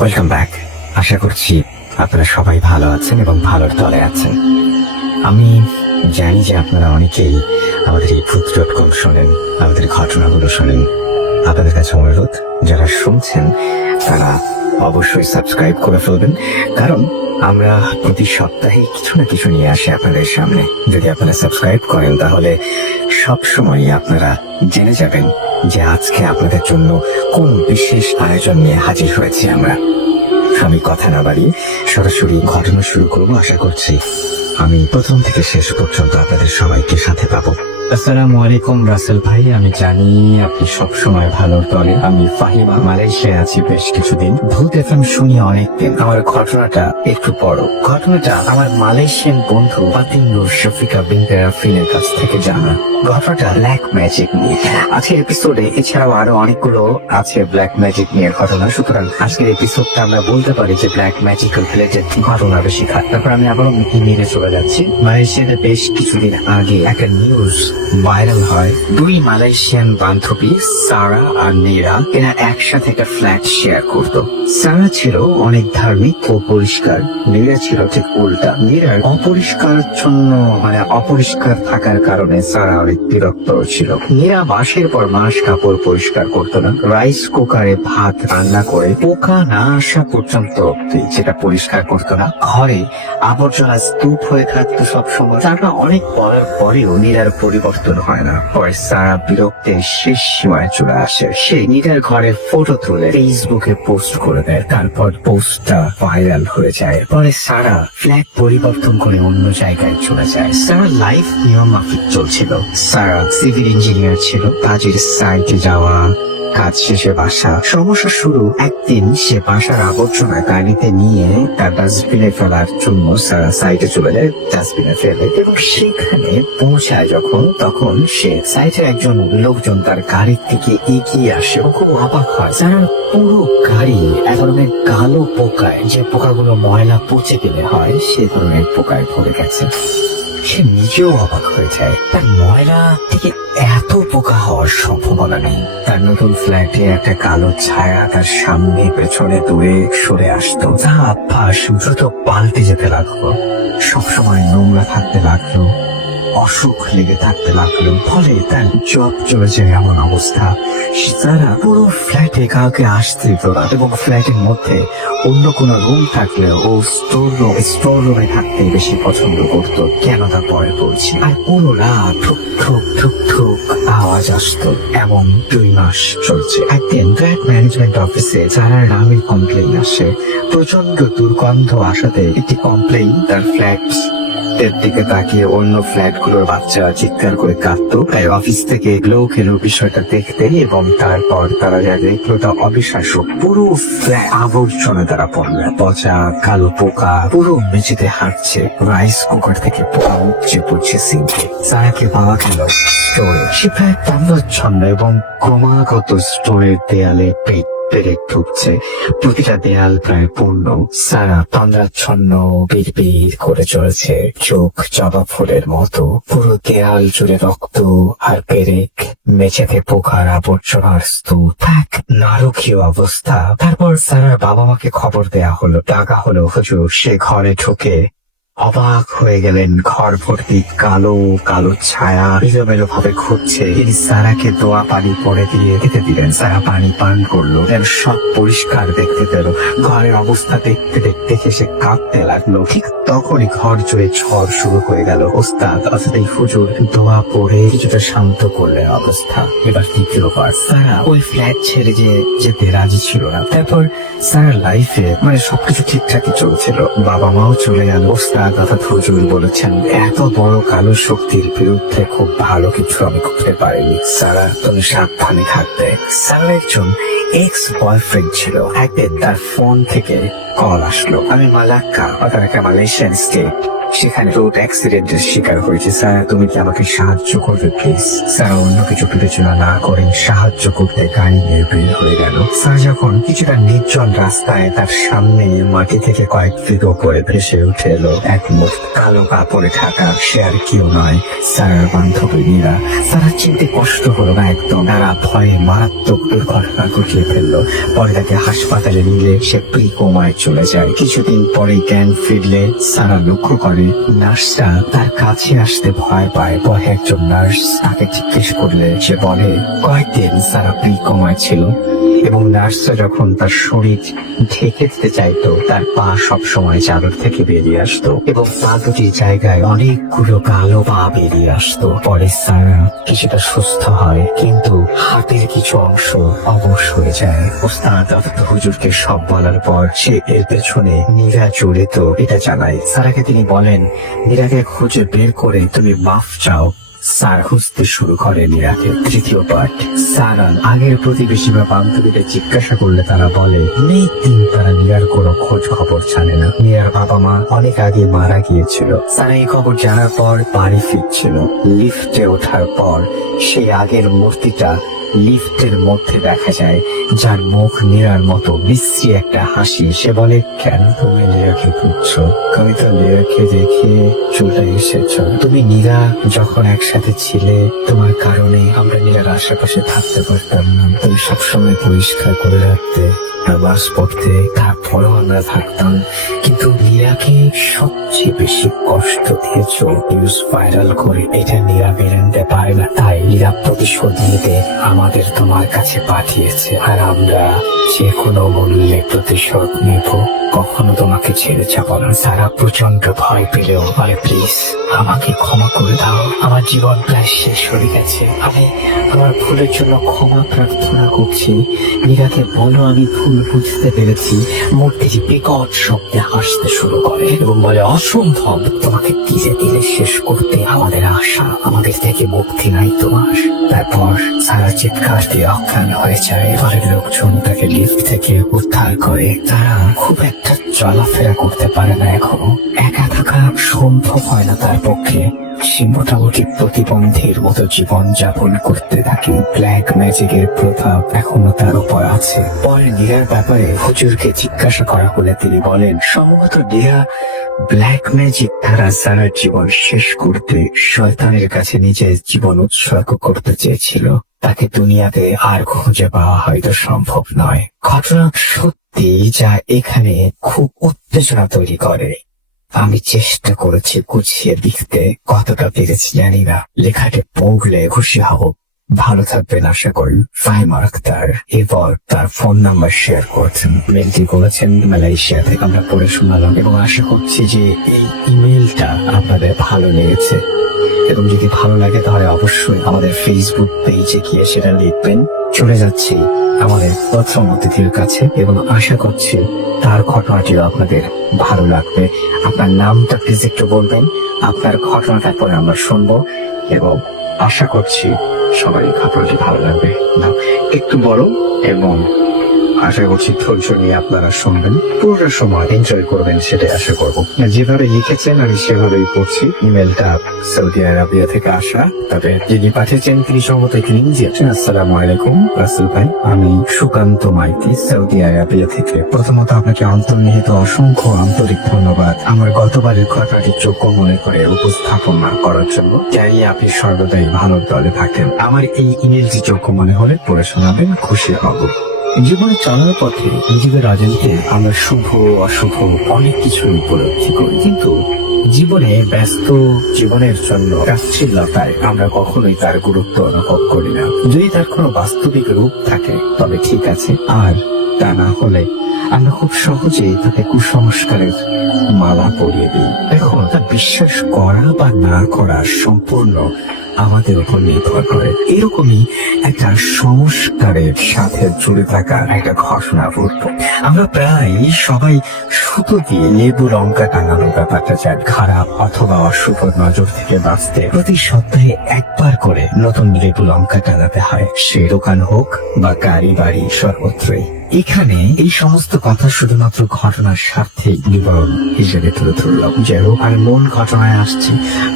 Welcome back. আশা করছি আপনারা সবাই ভালো আছেন এবং ভালোর তলে আছেন। আমি জানি যে আপনারা অনেকেই আমাদের এই ভূত.com শোনেন, আমাদের ঘটনাগুলো শোনেন। আপনাদের কাছে অনুরোধ, যারা শুনছেন তারা অবশ্যই সাবস্ক্রাইব করে ফেলবেন, কারণ আমরা প্রতি সপ্তাহে কিছু না কিছু নিয়ে আসি আপনাদের সামনে। যদি আপনারা সাবস্ক্রাইব করেন তাহলে সব সময় আপনারা জেনে যাবেন যে আজকে আপনাদের জন্য কোন বিশেষ আয়োজন নিয়ে হাজির হয়েছি আমরা। আমি কথা না বাড়িয়ে সরাসরি ঘটনা শুরু করবো। আশা করছি আমি প্রথম থেকে শেষ পর্যন্ত আপনাদের সবাইকে সাথে পাবো। আসসালামু আলাইকুম রাসেল ভাই, আমি জানি আপনি সবসময় ভালোর দলে। আমি ফাহিমা, মালয়েশিয়ায় আছি বেশ কিছুদিন। ভূত এফএম শুনি অনেকদিন। আমার ঘটনাটা একটু বড়। ঘটনাটা আমার মালয়েশিয়ান বন্ধু পাতিঙ্গুর শফিকা বিনতে রাফিনের কাছ থেকে জানা। ঘটনাটা ব্ল্যাক ম্যাজিক নিয়ে। আজকের এপিসোডে এছাড়াও আরো অনেকগুলো আছে ব্ল্যাক ম্যাজিক নিয়ে ঘটনা, সুতরাং আজকের এপিসোডটা আমরা বলতে পারি যে ব্ল্যাক ম্যাজিক্যাল রিলেটেড ঘটনা বেশি খায়। তারপর আমি আবারও নিয়ে চলে যাচ্ছি। মালয়েশিয়াতে বেশ কিছুদিন আগে একটা নিউজ ভাইরাল হয়। দুই মালয়েশিয়ান বান্ধবী সারা আর নীরা, এরা একসাথে একটা ফ্ল্যাট শেয়ার করতো। সারা ছিল অনেক ধার্মিক ও পরিষ্কার, নীরা ছিল ঠিক উল্টা। নীরার অপরিষ্কার থাকার কারণে সারা অনেক বিরক্ত ছিল। নীরা মাসের পর মাস কাপড় পরিষ্কার করতো না, রাইস কুকারে ভাত রান্না করে পোকা না আসা পর্যন্ত যেটা পরিষ্কার করতো না। ঘরে আবর্জনা স্তূপ হয়ে থাকতো সবসময়। তারা অনেক বলার পরেও নীরার পরিবর্তন হয় না। পরে সারা বিরক্তের শেষ সীমায় চলে আসে। সে নীরার ঘরের ফটো তুলে ফেসবুকে পোস্ট করে দেয়। তারপর পোস্টটা ভাইরাল হয়ে যায়। পরে সারা ফ্ল্যাট পরিবর্তন করে অন্য জায়গায় চলে যায়। সারা লাইফ নিয়ম মাফিক চলছিল। সারা সিভিল ইঞ্জিনিয়ার ছিল, কাজের সাইটে যাওয়া, কাজ শেষে বাসা। সমস্যা শুরু একদিন সে বাসার আবর্জনা গাড়িতে নিয়ে তার ডাস্টবিনে ফেলার জন্য সারা সাইটে চলে যায়, ডাস্টবিনে ফেলে। এবং সেখানে পৌঁছায় যখন, তখন সে সাইটের একজন লোকজন তার গাড়ির দিকে এগিয়ে আসে। ও খুব অবাক হয়। সারার পুরো গাড়ি এক ধরনের কালো পোকায়, যে পোকাগুলো ময়লা পচে গেলে হয়, সে ধরনের পোকায় ভরে গেছে। সে নিজেও অবাক হয়ে যায়। তার ময়লা থেকে এত পোকা হওয়ার সম্ভাবনা নেই। তার নতুন ফ্ল্যাটে একটা কালো ছায়া তার সামনে পেছনে দূরে সরে আসতো। যা অভ্যাস দ্রুত পাল্টে যেতে লাগলো। সবসময় নোংরা থাকতে লাগলো, অসুখ লেগে থাকতে লাগলো। ফলে তার জব চলে যায় এমন অবস্থা। তারা পুরো ফ্ল্যাটে কাউকে আসতে দিত না, এবং ফ্ল্যাটের মধ্যে অন্য কোনো রুম থাকলে ও স্টোর রুমে থাকতে বেশি পছন্দ করতো। কেন তা পরে বলছি। আর পুরো রাত ঠুক ঠুক ঠুক ঠুক আওয়াজ আসতো। এবং 2 মাস চলছে। একদিন ফ্ল্যাট ম্যানেজমেন্ট অফিসে সারার নামের কমপ্লেইন আসে। প্রচন্ড দুর্গন্ধ আসাতে একটি কমপ্লেইন তার ফ্ল্যাট এর দিকে তাকিয়ে অন্য ফ্ল্যাট গুলোর বাচ্চারা চিৎকার করে কাঁদতো। তাই অফিস থেকে লোক এলো বিষয়টা দেখতে, এবং তারপর তারা যা দেখলো তা অবিশ্বাস্য। পুরো ফ্ল্যাট আবর্জনা তারা পড়লো। পচা কালো পোকা পুরো মেঝেতে হাঁটছে। রাইস কুকার থেকে পোকা উপচে পড়ছে সিঙ্কে। সারাকে পাওয়া গেল স্টোরে। সে প্রায় তন্দ্রাচ্ছন্ন এবং ক্রমাগত স্টোরের দেয়ালে পেরেক ঢুকছে। প্রতিটা দেয়াল প্রায় পূর্ণ। সারা তন্দ্রাচ্ছন্ন বিড়বিড় করে চলেছে, চোখ জবা ফুলের মতো। পুরো দেয়াল জুড়ে রক্ত আর পেরেক, মেঝেতে পোকার আবর্জনার স্তূপ, এক নারকীয় অবস্থা। তারপর সারার বাবা মাকে খবর দেয়া হলো, ডাকা হলো। হুজুর সে ঘরে ঢুকে অবাক হয়ে গেলেন। ঘর ভর্তি কালো কালো ছায়া এলোমেলো ভাবে ঘুরছে। তিনি সারাকে দোয়া পানি পরে দিতে দিলেন। সারা পানি পান করলো, যেন সব পরিষ্কার দেখতে পেল। ঘরের অবস্থা দেখতে দেখতে সে কাঁদতে লাগলো। ঠিক তখনই ঘর জুড়ে ঝড় শুরু হয়ে গেল। ওস্তাদ অর্থাৎ হুজুর দোয়া পড়ে কিছুটা শান্ত করলেন অবস্থা। এবার দ্বিতীয় বার সারা ওই ফ্ল্যাট ছেড়ে যেতে রাজি ছিল না। তারপর সারার লাইফে সবকিছু ঠিকঠাকই চলছিল। বাবা মাও চলে গেল। ওস্তাদ অর্থাৎ হুজুর বলেছেন, এত বড় কালো শক্তির বিরুদ্ধে খুব ভালো কিছু আমি করতে পারিনি। সারা তুমি সাবধানে থাকবে। সারার একজন এক্স বয়ফ্রেন্ড ছিল। একদিন তার ফোন থেকে কল আসলো। আমি মালাক্কা অর্থাৎ একটা মালয়েশিয়ান স্টেট, সেখানে রোড অ্যাক্সিডেন্টের শিকার হয়েছে। স্যার তুমি কি আমাকে সাহায্য করবে প্লিজ? স্যার অন্য কিছু বিবেচনা না করে সাহায্য করতে গাড়ি নিয়ে বের হয়ে গেল। স্যার যখন কিছুটা নির্জন রাস্তায় তার সামনে মাটি থেকে কয়েক ফিট উপরে ভেসে উঠে এলো এক মুখ কালো কাপড়ে ঢাকা, সে আর কেউ নয়, স্যার বান্ধবী নীরা। স্যার চিনতে কষ্ট হলো না একদম। তারা ভয়ে মারাত্মক দুর্ঘটনা ঘটিয়ে ফেললো। পরে তাকে হাসপাতালে নিলে সে প্রিকোমায় চলে যায়। কিছুদিন পরে জ্ঞান ফিরলে সারা লক্ষ্য করে নার্সরা তার কাছে আসতে ভয় পায়। পরে একজন নার্স তাকে জিজ্ঞেস করলে সে বলে কয়েকদিন সারা প্রিকোমায় ছিল এবং নার্সরা যখন তার শরীর ঢেকে দিতে চাইতো তার পা সবসময় চাদর থেকে বেরিয়ে আসতো এবং পা দুটির জায়গায় অনেকগুলো কালো পা বেরিয়ে আসতো। পরে সারা কিছুটা সুস্থ হয় কিন্তু হাতের কিছু অংশ অবশ হয়ে যায়। ওস্তাদ হুজুরকে সব বলার পর সে এর পেছনে নীরা জড়িত এটা জানায়। সারাকে তিনি বলেন নীরাকে খুঁজে বের করে তুমি মাফ চাও। স্যার খুঁজতে শুরু করে নীরাকে। তৃতীয় পার্ট। সারা আগের প্রতিবেশী বা বান্ধবীদের জিজ্ঞাসা করলে তারা বলে অনেক দিন তারা নীরার কোনো খোঁজ খবর জানে না। নীরার বাবা মা অনেক আগে মারা গিয়েছিল। সারা এই খবর জানার পর বাড়ি ফিরছিল। লিফটে ওঠার পর সেই আগের মূর্তিটা লিফটের মধ্যে দেখা যায়, যার মুখ নীরার মতো বিশ্রী একটা হাসি। সে বলে কেন তুমি নীরাকে খুঁজছো? আমি তো নীরাকে দেখে চলে এসেছ। তুমি নীরা যখন একসাথে ছিলে তোমার কারণে আমরা নীরার আশেপাশে থাকতে পারতাম না। তুমি সবসময় পরিষ্কার করে রাখতে, নামাজ পড়তে, তারপরেও আমরা থাকতাম। কিন্তু নীরাকে সবচেয়ে বেশি কষ্ট দিয়েছ। নিউজ ভাইরাল করে এটা নীরা মেনে নিতে পারে না, তাই নীরা প্রতিশোধ নিতে আমাদের তোমার কাছে পাঠিয়েছে আর আমরা যে কোনো মূল্যে প্রতিশোধ নেব। কখনো তোমাকে ছেড়ে যাব না। সারা প্রচন্ড ভয় পেলেও বলে প্লিজ আমাকে ক্ষমা করে দাও, আমার জীবন প্রায় শেষ হয়ে গেছে, আমি আমার ভুলের জন্য ক্ষমা প্রার্থনা করছি। নীরাকে বলো আমি ভুল বুঝতে পেরেছি। মূর্তিটি বিকট শব্দে হাসতে শুরু করে এবং বলে অসম্ভব, তোমাকে ধীরে ধীরে শেষ করতে আমাদের আশা, আমাদের থেকে মুক্তি নাই তোমার। তারপর সারা চিৎকার দিয়ে অজ্ঞান হয়ে যায়। ঘরের লোকজন তাকে লিফট থেকে উদ্ধার করে। তারা খুব একটা চলাফেরা করতে পারে না এখনো, একা থাকা সম্ভব হয় না তার পক্ষে। সে মোটামুটি প্রতিবন্ধীর মতো জীবন যাপন করতে থাকে। ব্ল্যাক ম্যাজিকের প্রভাব এখনো তার উপর আছে। পরে নীরার ব্যাপারে হুজুরকে জিজ্ঞাসা করা হলে তিনি বলেন সম্ভবত নীরা ব্ল্যাক ম্যাজিক দ্বারা সারার জীবন শেষ করতে শয়তানের কাছে নিজের জীবন উৎসর্গ করতে চেয়েছিল। তাকে দুনিয়াতে আর খুঁজে পাওয়া হয়তো সম্ভব নয়। ঘটনা সত্যি, যা এখানে খুব উত্তেজনা তৈরি করে। আমি চেষ্টা করেছি গুছিয়ে লিখতে, কতটা পেরেছি জানি না। লেখাটি পড়লে খুশি হব। ভালো থাকবেন আশা করি। ফাহিমা আক্তার এরপর তার ফোন নাম্বার শেয়ার করেছেন। মেলটি করেছেন মালয়েশিয়া থেকে। আমরা পড়ে শোনালাম এবং আশা করছি যে এই ইমেলটা আপনাদের ভালো লেগেছে এবং যদি ভালো লাগে তাহলে অবশ্যই আমাদের ফেসবুক পেজে গিয়ে সেটা লিখবেন। চলে যাচ্ছি আমাদের প্রথম অতিথির কাছে এবং আশা করছি তার ঘটনাটিও আপনাদের ভালো লাগবে। আপনার নামটা প্লিজ একটু বলবেন, আপনার ঘটনাটা পরে আমরা শুনবো এবং আশা করছি সবাই ঘটনাটি ভালো লাগবে। একটু বড় এবং আশা করছি ধৈর্য নিয়ে আপনারা শুনবেন, পুরো সময় এনজয় করবেন, সেটাই আশা করবো। যেভাবে লিখেছেন আমি সেভাবেই করছি। ইমেলটা সৌদি আরবিয়া থেকে আসা, তবে যিনি পাঠিয়েছেন তিনি সম্ভবত একজন ইন্ডিয়ান। আসসালামু আলাইকুম রাসেল ভাই, আমি সুকান্ত মাইতি সৌদি আরবিয়া থেকে। প্রথমত আপনাকে অন্তর্নিহিত অসংখ্য আন্তরিক ধন্যবাদ আমার গতবারের ঘটনাটি যোগ্য মনে করে উপস্থাপনা করার জন্য। জানি আপনি সর্বদাই ভালো দলে থাকেন। আমার এই ইমেলটি যোগ্য মনে হলে পড়ে শোনাবেন, খুশি হব। জীবনে চলার পথে নিজেদের অজান্তে আমরা শুভ অশুভ অনেক কিছু উপলব্ধি করি, কিন্তু জীবনে ব্যস্ত জীবনের জন্য তাচ্ছিল্যতায় আমরা কখনোই তার গুরুত্ব অনুভব করি না। যদি তার কোনো বাস্তবিক রূপ থাকে তবে ঠিক আছে, আর তা না হলে আমরা খুব সহজেই তাকে কুসংস্কারের মালা পরিয়ে দিই। এখন তা বিশ্বাস করা বা না করা সম্পূর্ণ আমাদের উপর নির্ভর করে। এরকমই একটা সংস্কারের সাথে জুড়ে থাকা একটা ঘটনা ঘটল। আমরা প্রায় সবাই সুতো দিয়ে লেবু লঙ্কা টাঙানোর ব্যাপারটা চাই। খারাপ অথবা অশুভ নজর থেকে বাঁচতে প্রতি সপ্তাহে একবার করে নতুন লেবু লঙ্কা টাঙাতে হয়, সে দোকান হোক বা গাড়ি বাড়ি সর্বত্রই। এখানে এই সমস্ত কথা শুধুমাত্র ঘটনার স্বার্থে বিবরণ হিসেবে তুলে ধরলাম। যাই হোক, আর মূল ঘটনায় আসছে।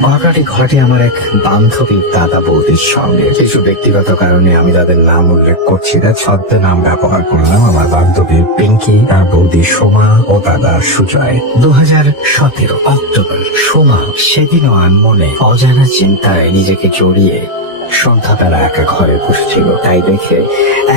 ঘটনাটি ঘটে আমার এক বান্ধবীর দাদা বৌদির সঙ্গে। কিছু ব্যক্তিগত কারণে আমি তাদের নাম উল্লেখ করছি না, ছদ্মনাম ব্যবহার করলাম। আমার বান্ধবী পিঙ্কি, তার বৌদি সোমা ও দাদা সুজয়। 2017 অক্টোবর। সোমা সেদিনও আনমনে অজানা চিন্তায় নিজেকে জড়িয়ে সন্ধ্যাবেলা একা ঘরে বসেছিল। তাই দেখে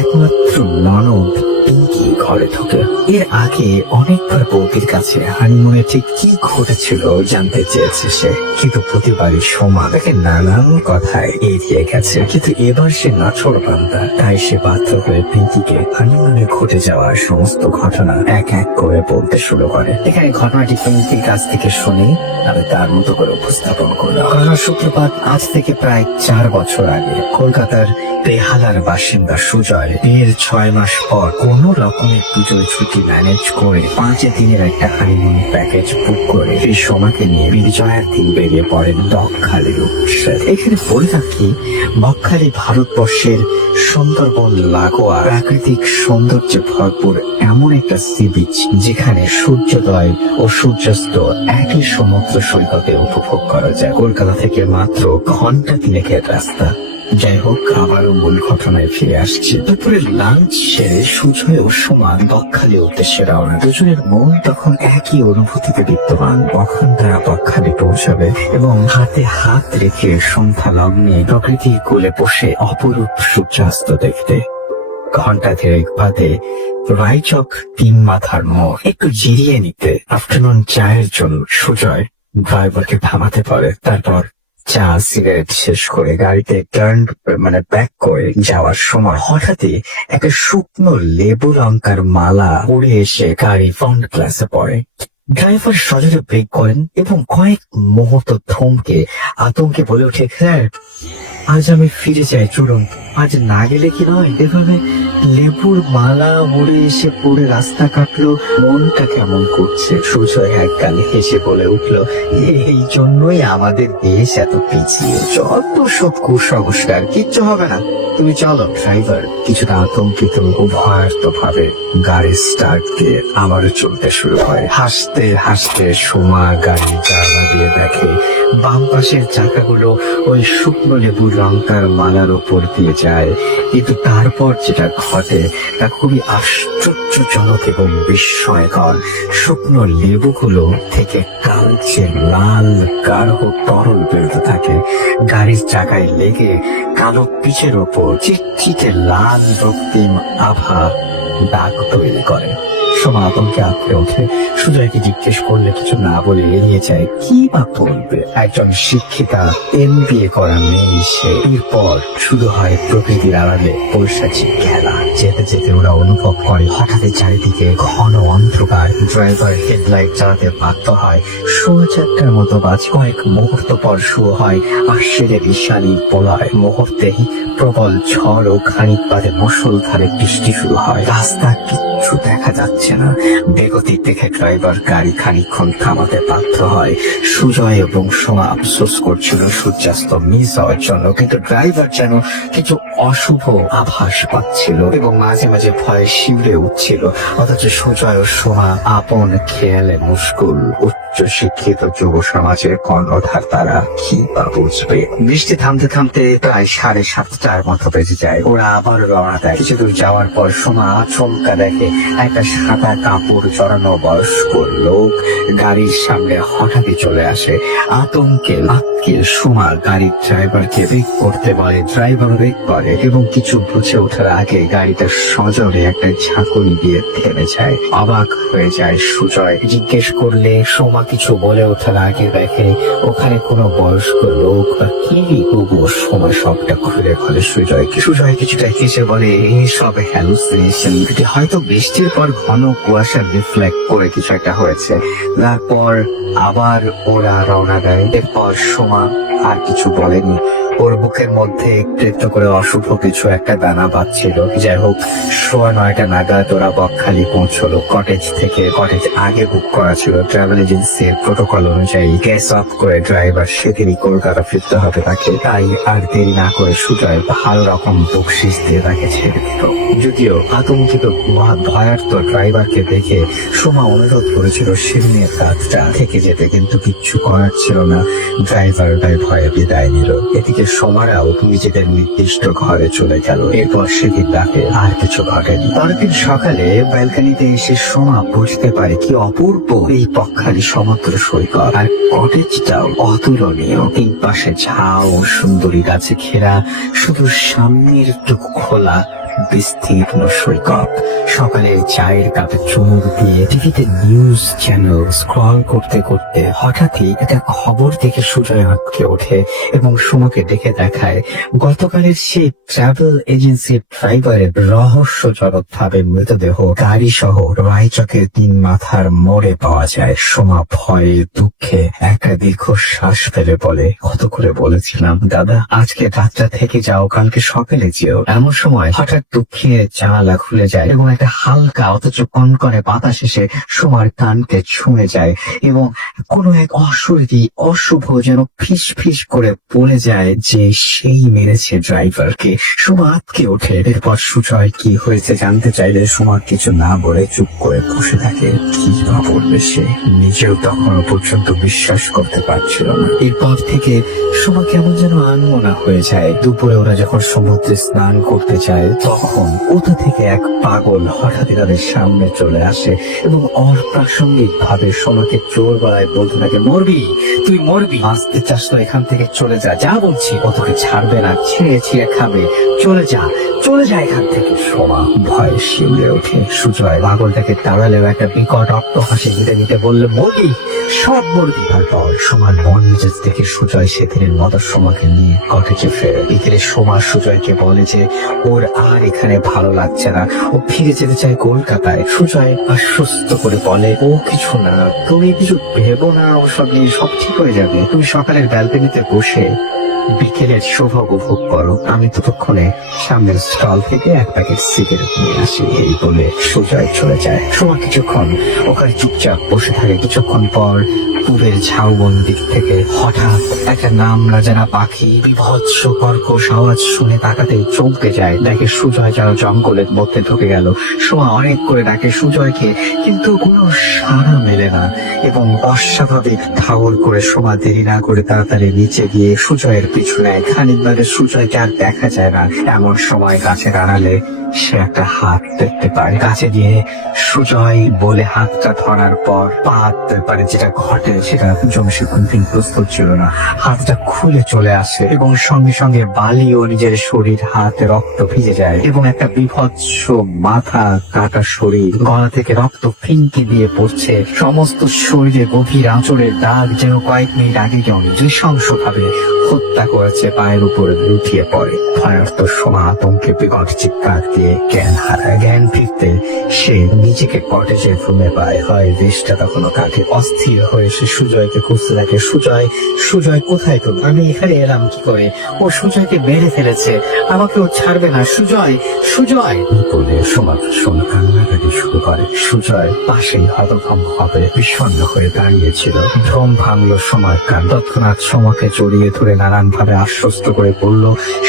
একমাত্র ননদ পিঙ্কি ঘরে ঢোকে। এর আগে অনেকবার বৌদির কাছে হানিমুনে ঠিক কি ঘটেছিল জানতে চেয়েছে সে, কিন্তু প্রতিবারই সোমা তাকে নানান কথায় এড়িয়ে গেছে। কিন্তু এবার সে নাছোড়বান্দা, তাই সে বাধ্য হয়ে পিঙ্কিকে হানিমুনে ঘটে যাওয়ার সমস্ত ঘটনা এক এক করে বলতে শুরু করে। এখানে ঘটনাটি পিঙ্কির কাছ থেকে শুনে আমি তার মতো করে উপস্থাপন করলাম। ঘটনার সূত্রপাত আজ থেকে প্রায় 4 বছর আগে। কলকাতার বেহালার বাসিন্দা সুজয় এর 6 মাস পর কোন রকমের পুজোর ছুটি ম্যানেজ করে 5 দিনের একটা হানিমুন প্যাকেজ বুক করে সেই সোমাকে নিয়ে বিজয়ার দিন বেরিয়ে পড়েন বকখালির উদ্দেশ্যে। এখানে বলে রাখি, বকখালি ভারতবর্ষের সুন্দরবন লাগোয়া প্রাকৃতিক সৌন্দর্যে ভরপুর এমন একটা সি বিচ, যেখানে সূর্যোদয় ও সূর্যাস্ত একই সমুদ্র সৈকতে উপভোগ করা যায়। কলকাতা থেকে মাত্র ঘন্টা 3 রাস্তা। যাই হোক, আবারও মূল ঘটনায় ফিরে আসছে। দুপুরে লাঞ্চ সেরে সুজয় ও সোমা বকখালি উদ্দেশ্যে রওনা। দুজনের মন তখন একই অনুভূতিতে বিদ্যমান। কখন তারা বকখালি পৌঁছাবে এবং হাতে হাত রেখে সন্ধ্যা লগ্নে প্রকৃতির কোলে বসে অপরূপ সূর্যাস্ত দেখতে। ঘন্টা 3 বাদে রায়চক 3 মাথার মোড় একটু জিরিয়ে নিতে আফটারনুন চায়ের জন্য সুজয় ড্রাইভারকে থামাতে পারে। তারপর চা সিগারেট শেষ করে গাড়িতে ব্যাক করে যাওয়ার সময় হঠাৎই একটা শুকনো লেবু লঙ্কার মালা উড়ে এসে গাড়ি ফ্রন্ট ক্লাসে পড়ে। ড্রাইভার সজোরে ব্রেক করেন এবং কয়েক মুহূর্ত থমকে আতঙ্কে বলে ওঠে, স্যার আজ আমি ফিরে যাই, চলুন। আজ না গেলে কি নয়? এভাবে লেবুর মালা উড়ে এসে পড়ে রাস্তা কাটলো, মনটা কেমন করছে। সুজয় এক গালে হেসে বলে উঠলো, এই জন্যই আমাদের দেশ এত পিছিয়ে। যত সব কুসংস্কার, কিচ্ছু হবে না, তুমি চলো। ড্রাইভার কিছুটা আতঙ্কিত ও ভয়ার্ত ভাবে গাড়ি স্টার্ট দিয়ে আবারও চলতে শুরু হয়। হাসতে হাসতে সোমা গাড়ি জানলা দিয়ে দেখে বাম পাশের চাকাগুলো ওই শুকনো লেবুর লঙ্কার মালার উপর দিয়ে যায়। কিন্তু তারপর যেটা ঘটে তা খুবই আশ্চর্যজনক এবং বিস্ময়কর। শুকনো লেবুগুলো থেকে কালচে লাল গাঢ় তরল বেরোতে থাকে। গাড়ির চাকায় লেগে কালো পিচের ওপর চিটচিটে লাল রক্তিম আভা দাগ তৈরি করে। সোমা আতঙ্কে আঁকড়ে ওঠে। সুজয়কে জিজ্ঞেস করলে কিছু না বলে এড়িয়ে যায়। কি বা বলবে? একজন শিক্ষিতা MBA করা মেয়ে সে। এরপর শুরু হয় প্রকৃতির আড়ালে বৈশাখী খেলা। যেতে যেতে ওরা অনুভব করে হঠাৎ চারিদিকে ঘন অন্ধকার। ড্রাইভার হেডলাইট চালাতে বাধ্য হয়। সোয়া 4টার মতো বাজে। কয়েক মুহূর্ত পর শুরু হয় আশ্চর্যের ঈশানী প্রলয়। মুহূর্তেই প্রবল ঝড় ও খানিক বাদে মুষলধারে বৃষ্টি শুরু হয়। রাস্তা কিচ্ছু দেখা যাচ্ছে না। বেগতিক দেখে ড্রাইভার গাড়ি খানিকক্ষণ থামাতে বাধ্য হয়। সুজয় এবং সোমা আফসোস করছিল সূর্যাস্ত মিস হওয়ার জন্য, কিন্তু ড্রাইভার যেন কিছু অশুভ আভাস পাচ্ছিল এবং মাঝে মাঝে ভয়ে শিউরে উঠছিল। অথচ সুজয় ও সোমা আপন খেয়ালে মুশকুল। উচ্চ শিক্ষিত যুব সমাজের কর্ণধার তারা, কি বা বুঝবে? বৃষ্টি থামতে থামতে প্রায় 7:30টার মতো বেজে যায়। ওরা আবার রওনা দেয়। কিছু দূর যাওয়ার পর সোমা আচমকা দেখে একটা সাদা কাপড় জড়ানো বয়স্ক লোক গাড়ির সামনে হঠাৎই চলে আসে। আতঙ্কে লাফিয়ে সোমা গাড়ির ড্রাইভারকে ব্রেক করতে বলে। ড্রাইভার ব্রেক করে এবং কিছু বুঝে ওঠার আগে গাড়িটা সজোরে একটা ঝাঁকুনি দিয়ে থেমে যায়। অবাক হয়ে যায় সুজয়। জিজ্ঞেস করলে সোমা কিছু বলে ওঠার আগে দেখে ওখানে কোনো বয়স্ক লোক বা কি তবুও সোমা সবটা খুলে খুলে সুজয় কিছুটা হেসে বলে, সব হ্যালুসিনেশন, হয়তো বৃষ্টির পর ঘন কুয়াশা রিফ্লেক্ট করে কিছু একটা হয়েছে। তারপর আবার ওরা রওনা দেয়। এরপর সোমা আর কিছু বলেনি। ওর বুকের মধ্যে একটু একটু করে অশুভ কিছু একটা দানা বাঁধছিল। যাই হোক, 9:15 নাগাদ ওরা বকখালি পৌঁছলো। কটেজ আগে বুক করা ছিল। ট্রাভেল এজেন্সির প্রোটোকল অনুযায়ী গ্যাস অফ করে ড্রাইভার সেদিনই কলকাতা ফিরতে হবে তাকে। তাই আর দেরি না করে সুজয় ভালো রকম বকশিস দিয়ে তাকে ছেড়ে দিল। যদিও আতঙ্কিত ভয়ার্ত ড্রাইভারকে দেখে সোমা অনুরোধ করেছিল শিরিনের কাজটা থেকে যেতে, কিন্তু কিচ্ছু করার ছিল না। ড্রাইভার ভয়ে বিদায় নিল। এদিকে সোমারাও নিজেদের নির্দিষ্ট ঘরে চলে গেল। এরপর সেদিন রাতে আর কিছু ঘটেনি। পরের দিন সকালে ব্যালকনিতে এসে সোমা বুঝতে পারে কি অপূর্ব এই বকখালি সমুদ্র সৈকত, আর কটেজটাও অতুলনীয়। তিন পাশে ঝাউ সুন্দরী গাছে ঘেরা, শুধু সামনের টুকু খোলা বিস্তীর্ণ সৈকত। সকালের চায়ের কাপে চুমুক দিয়ে টিভিতে নিউজ চ্যানেল স্ক্রল করতে করতে হঠাৎই একটা খবর দেখে সুজয় আঁতকে ওঠে এবং সুমকে ডেকে দেখায় গতকালের সেই ট্রাভেল এজেন্সির ড্রাইভারের রহস্যজনক ভাবে মৃতদেহ গাড়ি সহ রায়চকের 3 মাথার মোড়ে পাওয়া যায়। সোমা ভয়ে দুঃখে একটা দীর্ঘশ্বাস ফেলে বলে, কত করে বলেছিলাম দাদা আজকে রাতটা থেকে যাও, কালকে সকালে যেও। এমন সময় হঠাৎ দুঃখে জানালা খুলে যায় এবং একটা হালকা অথচ কনকনে বাতাস এসে সোমার কানকে ছুঁয়ে যায় এবং কোনো এক অশরীরী অশুভ যেন ফিস ফিস করে পড়ে যায় যে সেই মেরেছে ড্রাইভারকে। সোমা আটকে ওঠে। এরপর সুজয় কি হয়েছে জানতে চাইলে সোমা কিছু না বলে চুপ করে বসে থাকে। কি বা বলবে সে, নিজেও তখনও পর্যন্ত বিশ্বাস করতে পারছিল না। এরপর থেকে সোমা কেমন যেন আনমনা হয়ে যায়। দুপুরে ওরা যখন সমুদ্রে স্নান করতে যায় তখন কোথা থেকে এক পাগল হঠাৎই তাদের সামনে চলে আসে এবং অপ্রাসঙ্গিক ভাবে সোমাকে জোর গলায় বলতে থাকে, মরবি, তুই মরবি, আসতে চাস তো এখান থেকে চলে যা, যা বলছি, ও তোকে ছাড়বে না, ছিঁড়ে ছিঁড়ে খাবে, চলে যা, চলে যা এখান থেকে। সোমা ভয়ে শিউরে ওঠে। সুজয় পাগলটাকে তাড়ালেও একটা বিকট অট্টহাসি নিতে নিতে বললে, মরবি, সব মরবি। তারপর সোমার মন মেজাজ দেখে সুজয় সেদিনের মতো সোমাকে নিয়ে কটেজে ফেরে। বিকেলে সোমা সুজয়কে বলে যে ওর আর এখানে ভালো লাগছে না, ও ফিরে যেতে চায় কলকাতায়। সুজয় আশ্বস্ত করে বলে, ও কিছু না, তুমি কিছু ভেবো না, ওসব নিয়ে সব ঠিক হয়ে যাবে। তুমি সকালের ব্যালকনিতে বসে বিকেলের শোভা উপভোগ করো, আমি ততক্ষণে সামনের স্টল থেকে এক প্যাকেট সিগারেট নিয়ে আসি। এই বলে সুজয় চলে যায়। সোমা কিছুক্ষণ ওখানে চুপচাপ বসে থাকে। কিছুক্ষণ পর পূবের ঝাউবন দিক থেকে হঠাৎ একটা নাম না জানা পাখি বিভৎস কর্কশ আওয়াজ শুনে তাকাতে চমকে যায়। দেখে সুজয় যেন জঙ্গলের মধ্যে ঢুকে গেল। সোমা অনেক করে ডাকে সুজয়কে, কিন্তু কোনো সাড়া মেলে না এবং অস্বাভাবিক ঠাউর করে সোমা দেরি না করে তাড়াতাড়ি নিচে গিয়ে সুজয়ের পিছু নেয়। খানিক বাদে সুজয়কে আর দেখা যায় না। এমন সময় গাছের আড়ালে সে একটা হাত দেখতে পায়। কাছে গিয়ে সুজয় বলে হাতটা ধরার পর পারে যেটা ঘটে সেটা জমে কোনদিন প্রস্তুত ছিল না। হাতটা খুলে চলে আসে এবং সঙ্গে সঙ্গে বালি ও নিজের শরীর, হাত রক্ত ভিজে যায় এবং একটা বিভৎস মাথা কাটা শরীর, গলা থেকে রক্ত ফিনকি দিয়ে পড়ছে। সমস্ত শরীরে গভীর আঁচড়ের দাগ, যেন কয়েক মিনিট আগে জমি নৃশংস ভাবে হত্যা করেছে। পায়ের উপরে লুটিয়ে পড়ে। ভয়ার্ত সোমা আতঙ্কে বিকট চিৎকার দিয়ে জ্ঞান হারায়। জ্ঞান ফিরতে সে নিজেকে কটেজের রুমে পায়। হয় দেশটা তখনও কাটে। অস্থির হয়ে সে সুজয়কে খুঁজতে থাকে। সুজয়, সুজয় কোথায় তুমি? আমি এখানে এলাম কি করে? ও সুজয়কে মেরে ফেলেছে, আমাকে ও ছাড়বে না। সুজয়, সুজয় বলে সোমা সোনা কান্নাকাটি শুরু করে। সুজয় পাশেই হতভম্ব হবে বিষণ্ণ হয়ে দাঁড়িয়েছিল। ভ্রম ভাঙলো সোমার কান। তৎক্ষণাৎ সোমাকে জড়িয়ে ধরে নানান ভাবে আশ্বস্ত করে বলল,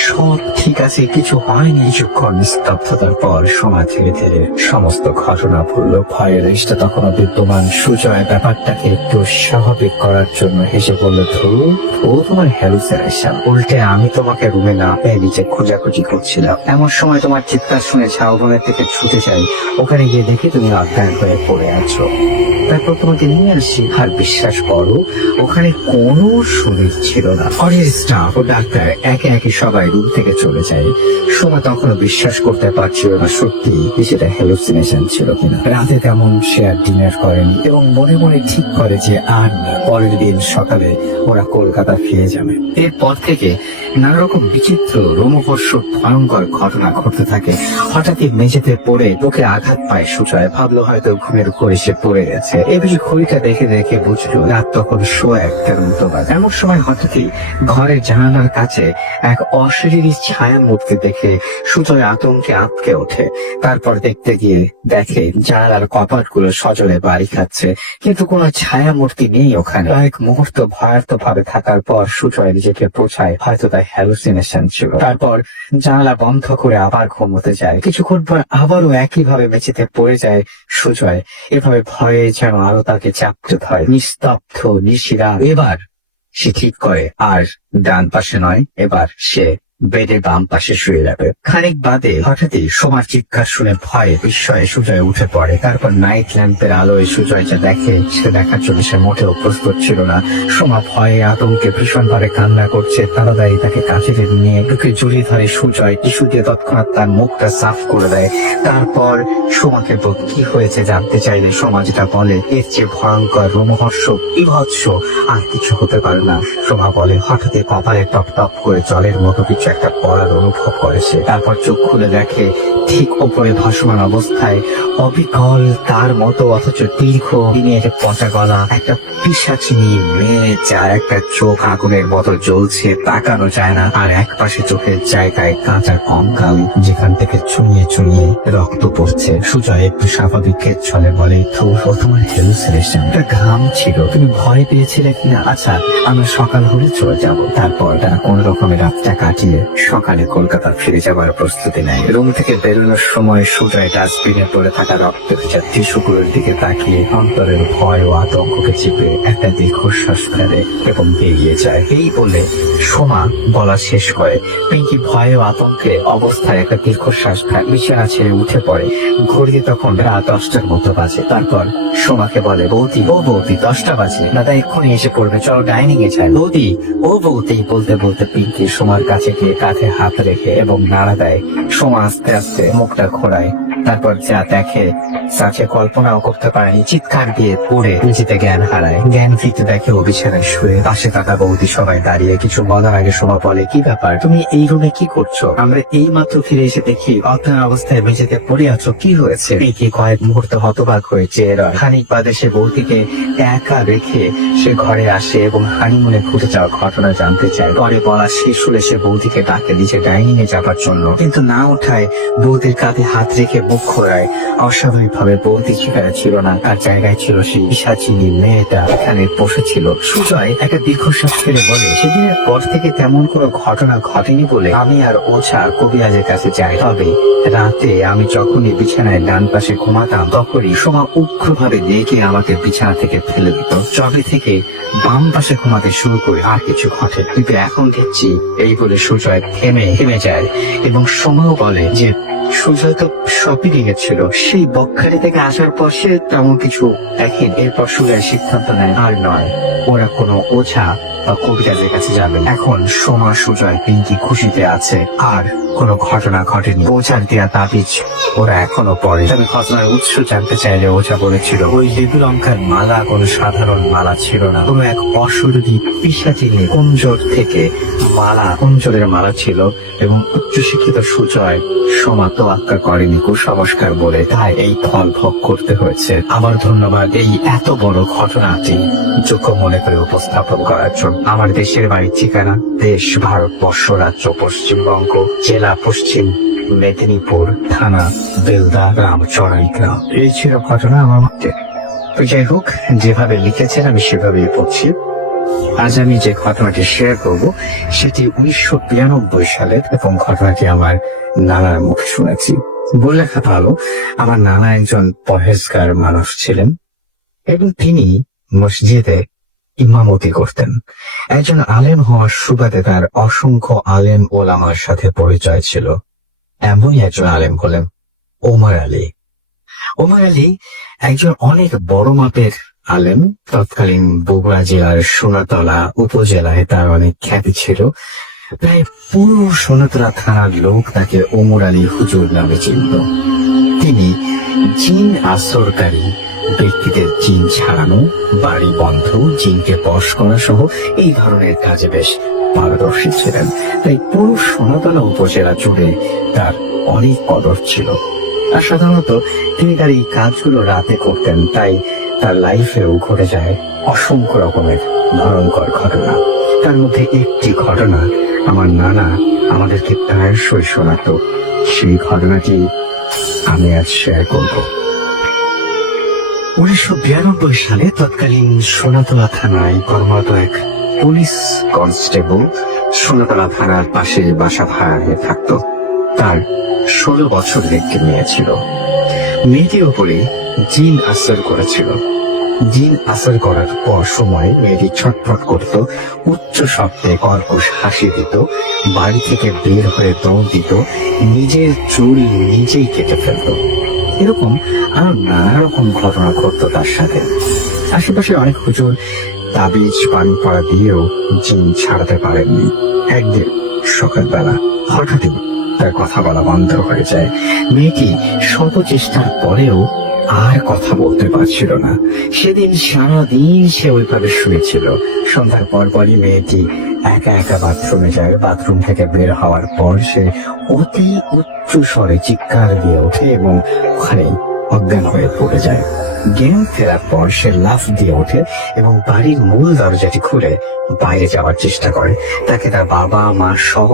সব ঠিক আছে, কিছু হয়নি। কিছুক্ষণ স্তব্ধতার পর সোমা ধীরে ধীরে সমস্ত ঘটনা ভুলল। ভয়ের রেশটা তখনও বিদ্যমান। সুজয় ব্যাপারটাকে একটু স্বাভাবিক করার জন্য হেসে বলল, ধরু, ও তোমার হ্যালুসিনেশন। উল্টে আমি তোমাকে রুমে না পেয়ে নিচে খোঁজাখুঁজি করছিলাম। এমন সময় তোমার চিৎকার শুনে ঝাউবনের থেকে ছুটে যাই। ওখানে গিয়ে দেখি তুমি অজ্ঞান হয়ে পড়ে আছো। তারপর তোমাকে নিয়ে আসি। আর বিশ্বাস করো, ওখানে কোনো শরীর ছিল না। অনেক স্টাফ ও ডাক্তার একে একে সবাই রুম থেকে চলে যায়। সোমা তখনও বিশ্বাস করতে পারছিল না সত্যি সেটা হ্যালুসিনেশন ছিল কিনা। রাতে তেমন সে আর ডিনার করেনি এবং মনে মনে ঠিক করে যে আর না, পরের দিন সকালে ওরা কলকাতা ফিরে যাবে। এরপর থেকে নানা রকম বিচিত্র রোমহর্ষক ভয়ঙ্কর ঘটনা ঘটতে থাকে। হঠাৎই মেঝেতে পড়ে বুকে আঘাত পায় সুজয়। ভাবলো হয়তো ঘুমের ঘোরে সে পড়ে গেছে। এই বুঝি ঘড়িটা দেখে দেখে বুঝলো রাত তখন 1:15টার মতো বাজে। এমন সময় হঠাৎই ঘরের জানালার কাছে এক অশরীরী ছায়া মূর্তি দেখে সুজয় আতঙ্কে আঁতকে ওঠে। তারপর দেখতে গিয়ে দেখে জানালার কপাটগুলো সজলে বাড়ি খাচ্ছে, কিন্তু কোনো ছায়া মূর্তি নেই ওখানে। কয়েক মুহূর্ত ভয়ার্ত ভাবে থাকার পর সুজয় নিজেকে বোঝায় হয়তো তাই হ্যালুসিনেশন ছিল। তারপর জানালা বন্ধ করে আবার ঘুমোতে যায়। কিছুক্ষণ পর আবারও একইভাবে মেঝেতে পড়ে যায় সুজয়। এভাবে ভয়ে যেন আরো তাকে চাপতে হয়। নিস্তব্ধ নিশিরা। এবার সে ঠিক করে আর ডান পাশে নয়, এবার সে বেডের বাম পাশে শুয়ে যাবে। খানিক বাদে হঠাৎই সোমার চিৎকার শুনে ভয়ে বিস্ময়ে সুজয় উঠে পড়ে। তারপর নাইট ল্যাম্পের আলোয় সুজয় যা দেখে সে দেখার জন্য সে মোটেও প্রস্তুত ছিল না। সোমা ভয়ে আতঙ্কে ভীষণ ভাবে কান্না করছে। তাড়াতাড়ি তাকে কাছে নিয়ে বুকে জড়িয়ে ধরে সুজয়। টিস্যু দিয়ে তৎক্ষণাৎ তার মুখটা সাফ করে দেয়। তারপর সোমাকে কি হয়েছে জানতে চাইলে সোমা যেটা বলে এর চেয়ে ভয়ঙ্কর রোমহর্ষক বিভৎস আর কিছু হতে পারে না। সোমা বলে হঠাৎই কপালে টপ টপ করে জলের মতো কিছু একটা পড়ার অনুভব করেছে। তারপর চোখ খুলে দেখে ঠিক ওপরে ভাসমান অবস্থায় অবিকল তার মতো অথচ দীর্ঘ দিনের পচা গলা একটা পিশাচিনী মেয়ে, যার একটা চোখ আগুনের মতো জ্বলছে, তাকানো যায় না। আর এক পাশে চোখের জায়গায় কাঁচা কঙ্কাল, যেখান থেকে চুনিয়ে চুনিয়ে রক্ত পড়ছে। সুজয় একটু স্বাভাবিকের ছলে বলে, ও তোমার হ্যালুসিনেশন, একটা ঘাম ছিল, তুমি ভয় পেয়েছিলে কিনা? আচ্ছা, আমরা সকাল হলে চলে যাব। তারপর তারা কোন রকমের রাতটা কাটিয়ে সকালে কলকাতা ফিরে যাবার প্রস্তুতি নেয়। রুম থেকে বেরোনোর সময় সুজয় ডাস্টবিনে পড়ে থাকা রক্ত ভেজা টিস্যুগুলোর দিকে তাকিয়ে অন্তরের ভয় ও আতঙ্ককে চিপে একটা দীর্ঘশ্বাস ফেলে এবং বেরিয়ে যায়। এই বলে সোমা বলা শেষ করে পিঙ্কি ভয়ে ও আতঙ্কে অবস্থায় একটা দীর্ঘশ্বাস ফেলে বিছানা ছেড়ে উঠে পড়ে। ঘড়িতে তখন রাত 10টার মতো বাজে। তারপর সোমাকে বলে, বৌদি, ও বৌদি, 10টা বাজে, দাদা এক্ষুনি এসে পড়বে, চলো ডাইনিং এ যাই। বৌদি, ও বৌদি বলতে বলতে পিঙ্কি সোমার কাছে গিয়ে কাঁধে হাত রেখে এবং নাড়া দেয়। সোমা আস্তে আস্তে মুখটা ঘোরায়। তারপর যা দেখে সাথে কল্পনাও করতে পারেনি। চিৎকার দিয়ে পড়ে নিজেতে জ্ঞান হারায়। জ্ঞান ফিরতে দেখে ও বিছানায় শুয়ে। পাশে থাকা বৌদি সবাই দাঁড়িয়ে। কিছু বলার আগে সোমা বলে, কি ব্যাপার, তুমি এই রুমে কি করছো? আমরা এই মাত্র ফিরে এসে দেখি অজ্ঞান অবস্থায় মেঝেতে পড়ে আছো, কি হয়েছে? পিঙ্কি কয়েক মুহূর্তে হতবাক হয়ে চেয়ে রয়। খানিক বাদে সে বৌদিকে একা রেখে সে ঘরে আসে এবং হানিমুনে ঘটে যাওয়া ঘটনা জানতে চায়। পরে বলা শেষ হলে সে বৌদিকে ডাকে নিচে ডাইনিং এ যাবার জন্য, কিন্তু না ওঠায় বৌদির কাঁধে হাত রেখে মুখ ঘোরায়। অস্বাভাবিক ভাবে বৌদি সেখানে ছিল না, তার জায়গায় ছিল সেই পিশাচিনী মেয়েটা এখানে বসেছিল। সুজয় একটা দীর্ঘশ্বাস ফেলে বলে, সেদিনের পর থেকে তেমন কোনো ঘটনা ঘটেনি বলে আমি আর ওঝা কবিরাজের কাছে যাই। তবে রাতে আমি যখনই বিছানায় ডান পাশে ঘুমাতাম তখনই সোমা উগ্রভাবে রেগে আমাকে বিছানা থেকে ফেলে দিত। যবে থেকে বাম পাশে ঘুমাতে শুরু করে আর কিছু ঘটে, কিন্তু এখন দেখছি। এই বলে সুজয় থেমে যায় এবং সোমাও বলে যে সুজয় তো শপিং এ ছিল, সেই বকখালি থেকে আসার পর সে তেমন কিছু দেখেন। এরপর সুজয় সিদ্ধান্ত নেয় আর নয়, ওরা কোনো ওঝা বা কবিরাজের কাছে যাবে। এখন সোমা, সুজয়, পিঙ্কি খুশিতে আছে। আর কোনো ঘটনা ঘটেনি। ওঝার দেয়া তাবিজ ওরা এখনো পড়ে। তবে ঘটনার উৎস জানতে চাইলে ওঝা বলেছিল ওই লেবু লঙ্কার মালা কোনো সাধারণ মালা ছিল না, কোনো এক অশরীরী পিশাচিনী কুঞ্জর থেকে কুঞ্জরের মালা ছিল। এবং উচ্চশিক্ষিত সুজয় সোমা তোয়াক্কা করেনি কুসংস্কার বলে, তাই এই ফল ভোগ করতে হয়েছে। আমার ধন্যবাদ এই এত বড় ঘটনাটি যোগ্য মনে করে উপস্থাপন করার জন্য। আমার দেশের বাড়ির ঠিকানা দেশ ভারতবর্ষ, রাজ্য পশ্চিমবঙ্গ, জেলা পশ্চিম মেদিনীপুর, থানা বেলদা, গ্রাম চড়াই গ্রাম। এই ছিল ঘটনা আমার মধ্যে। তো যাই হোক, যেভাবে লিখেছেন আমি সেভাবেই পড়ছি। আজ আমি যে ঘটনাটি শেয়ার করব সেটি 1992 সালের এবং ঘটনাটি আমার নানার মুখে শুনেছি। বলে রাখা ভালো, আমার নানা একজন পরহেজগার মানুষ ছিলেন এবং তিনি মসজিদে ইমামতি করতেন। একজন আলেম হওয়ার সুবাদে তার অসংখ্য আলেম ওলামার সাথে পরিচয় ছিল। এমনই একজন আলেম হলেন ওমর আলী। ওমর আলী একজন অনেক বড় মাপের আলেম। তৎকালীন বগুড়া জেলার সোনাতলা উপজেলায় তার অনেক খ্যাতি ছিল। প্রায় পুরো সোনাতলা থানার লোক তাকে ওমর আলী হুজুর নামে চিনত। তিনি জিন আসরকারী ব্যক্তিদের জিন ছাড়ানো, বাড়ি বন্ধ, জিনকে বশ করা সহ এই ধরনের কাজে বেশ পারদর্শী ছিলেন, তাই পুরো সোনাতলা উপজেলা জুড়ে তার অনেক কদর ছিল। আর সাধারণত তিনি তার এই কাজগুলো রাতে করতেন, তাই তার লাইফেও ঘটে যায় অসংখ্য রকমের ভয়ঙ্কর ঘটনা। তার মধ্যে একটি ঘটনা আমার নানা আমাদেরকে প্রায়শই শোনাতো। সেই ঘটনাটি আমি আজ শেয়ার করব। 1992 সালে তৎকালীন সোনাতলা থানায় কর্মরত এক পুলিশ কনস্টেবল সোনাতলা থানার পাশে বাসা ভাড়া নিয়ে থাকত। তার 16 বছরের একটি মেয়ে ছিল। মেয়েটির উপরে জিন আসর করেছিল। জিন আসর করার পর সময় মেয়েটি ছটফট করত, উচ্চ শব্দে কর্কশ হাসি দিত, বাড়ি থেকে বের হয়ে দৌড় দিত, নিজের চুল নিজেই কেটে ফেলত। এরকম আরো নানা রকম ঘটনা ঘটতো তার সাথে। আশেপাশে অনেক হুজুর তাবিজ পানি পড়া দিয়েও জিন ছাড়াতে পারেননি। একদিন সকালবেলা হঠাৎই তার কথা বলা বন্ধ হয়ে যায়। মেয়েটি শত চেষ্টার পরেও আর কথা বলতে পারছিল না। সেদিন সারাদিন সে ওইভাবে শুয়েছিল। সন্ধ্যার পরপরই মেয়েটি একা একা বাথরুমে যায়। বাথরুম থেকে বের হওয়ার পর সে অতি উচ্চ স্বরে চিৎকার দিয়ে ওঠে এবং ওখানে অজ্ঞান হয়ে পড়ে যায়। জ্ঞান ফেরার পর সে লাফ দিয়ে ওঠে এবং বাড়ির মূল দরজাটি খুলে বাইরে যাওয়ার চেষ্টা করে। তাকে তার বাবা মা সহ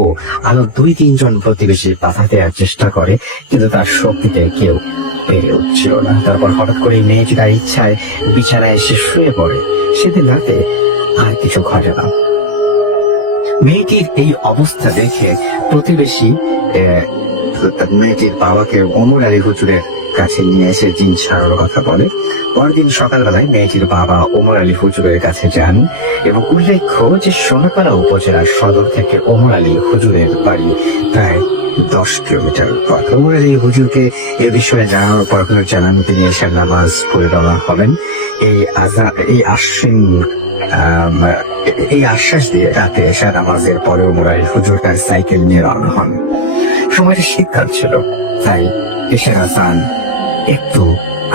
আরো 2-3 জন প্রতিবেশী বাধা দেওয়ার চেষ্টা করে, কিন্তু তার শক্তিতে কেউ পেরে উঠছিল না। তারপর হঠাৎ করে মেয়েটি তার ইচ্ছায় বিছানায় এসে শুয়ে পড়ে। সেদিন রাতে আর কিছু ঘটে না। মেয়েটির এই অবস্থা দেখে প্রতিবেশী মেয়েটির বাবাকে ওমর আলী হুজুরের কাছে নিয়ে এসে জিন ছাড়ার কথা বলে। পরদিন সকালবেলায় মেয়েটির বাবা ওমর আলী হুজুরের কাছে যান এবং উল্লেখ্য যে সোনাতলা উপজেলার সদর থেকে ওমর আলী হুজুরের বাড়ি প্রায় 10 কিলোমিটার পথ। ওমর আলী হুজুরকে এ বিষয়ে জানানোর পর জানান তিনি এশার নামাজ পড়ে রওনা হবেন। এই আশ্বাস দিয়ে রাতে এশার নামাজের পরে ওমর আলী হুজুর তার সাইকেল নিয়ে রওনা হন। সময়টা শীতকাল ছিল, তাই এশার আজান একটু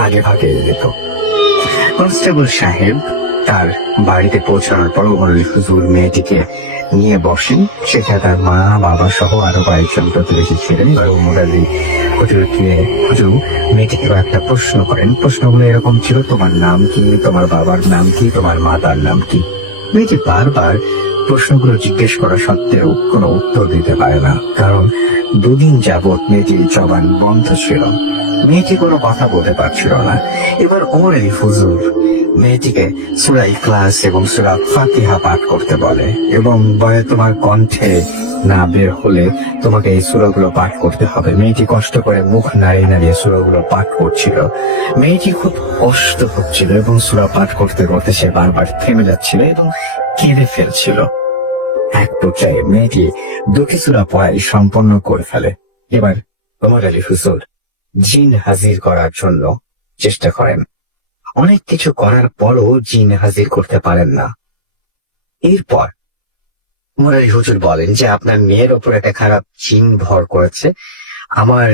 আগে ভাগে যেত। কনস্টেবল সাহেব তার বাড়িতে পৌঁছানোর পর ওমর আলী হুজুর মেয়েটিকে নিয়ে বসেন। সেখানে তার মা বাবা সহ আরো কয়েকজন প্রতিবেশী ছিলেন। ওমর আলী হুজুর মেয়েটিকে একটা প্রশ্ন করেন। প্রশ্নগুলো এরকম ছিল: তোমার নাম কি, তোমার বাবার নাম কি, তোমার মাতার নাম কি? মেয়েটি বারবার প্রশ্নগুলো জিজ্ঞেস করা সত্ত্বেও কোনো উত্তর দিতে পারে না, কারণ 2 দিন যাবৎ মেয়েটির জবান বন্ধ ছিল। মেয়েটি কোনো কথা বলতে পারছিল না। এবার ওমর আলী হুজুর মেয়েটিকে সূরা ইখলাস এবং সূরা ফাতিহা পাঠ করতে বলে এবং বলে, তোমার কণ্ঠে না বের হলে তোমাকে এই সূরাগুলো পাঠ করতে হবে। মেয়েটি কষ্ট করে মুখ নাড়িয়ে নাড়িয়ে সূরাগুলো পাঠ করছিল। মেয়েটি খুব কষ্ট হচ্ছিল এবং সূরা পাঠ করতে করতে সে বারবার থেমে যাচ্ছিল এবং কেঁদে ফেলছিল। এক পর্যায়ে মেয়েটি 2টি সূরা পড়াই সম্পন্ন করে ফেলে। এবার ওমর আলী হুজুর জিন হাজির করার জন্য চেষ্টা করেন। অনেক কিছু করার পরও জিন হাজির করতে পারেন না। এরপর ওমর আলী হুজুর বলেন যে আপনার মেয়ের ওপর একটা খারাপ জিন ভর করেছে। আমার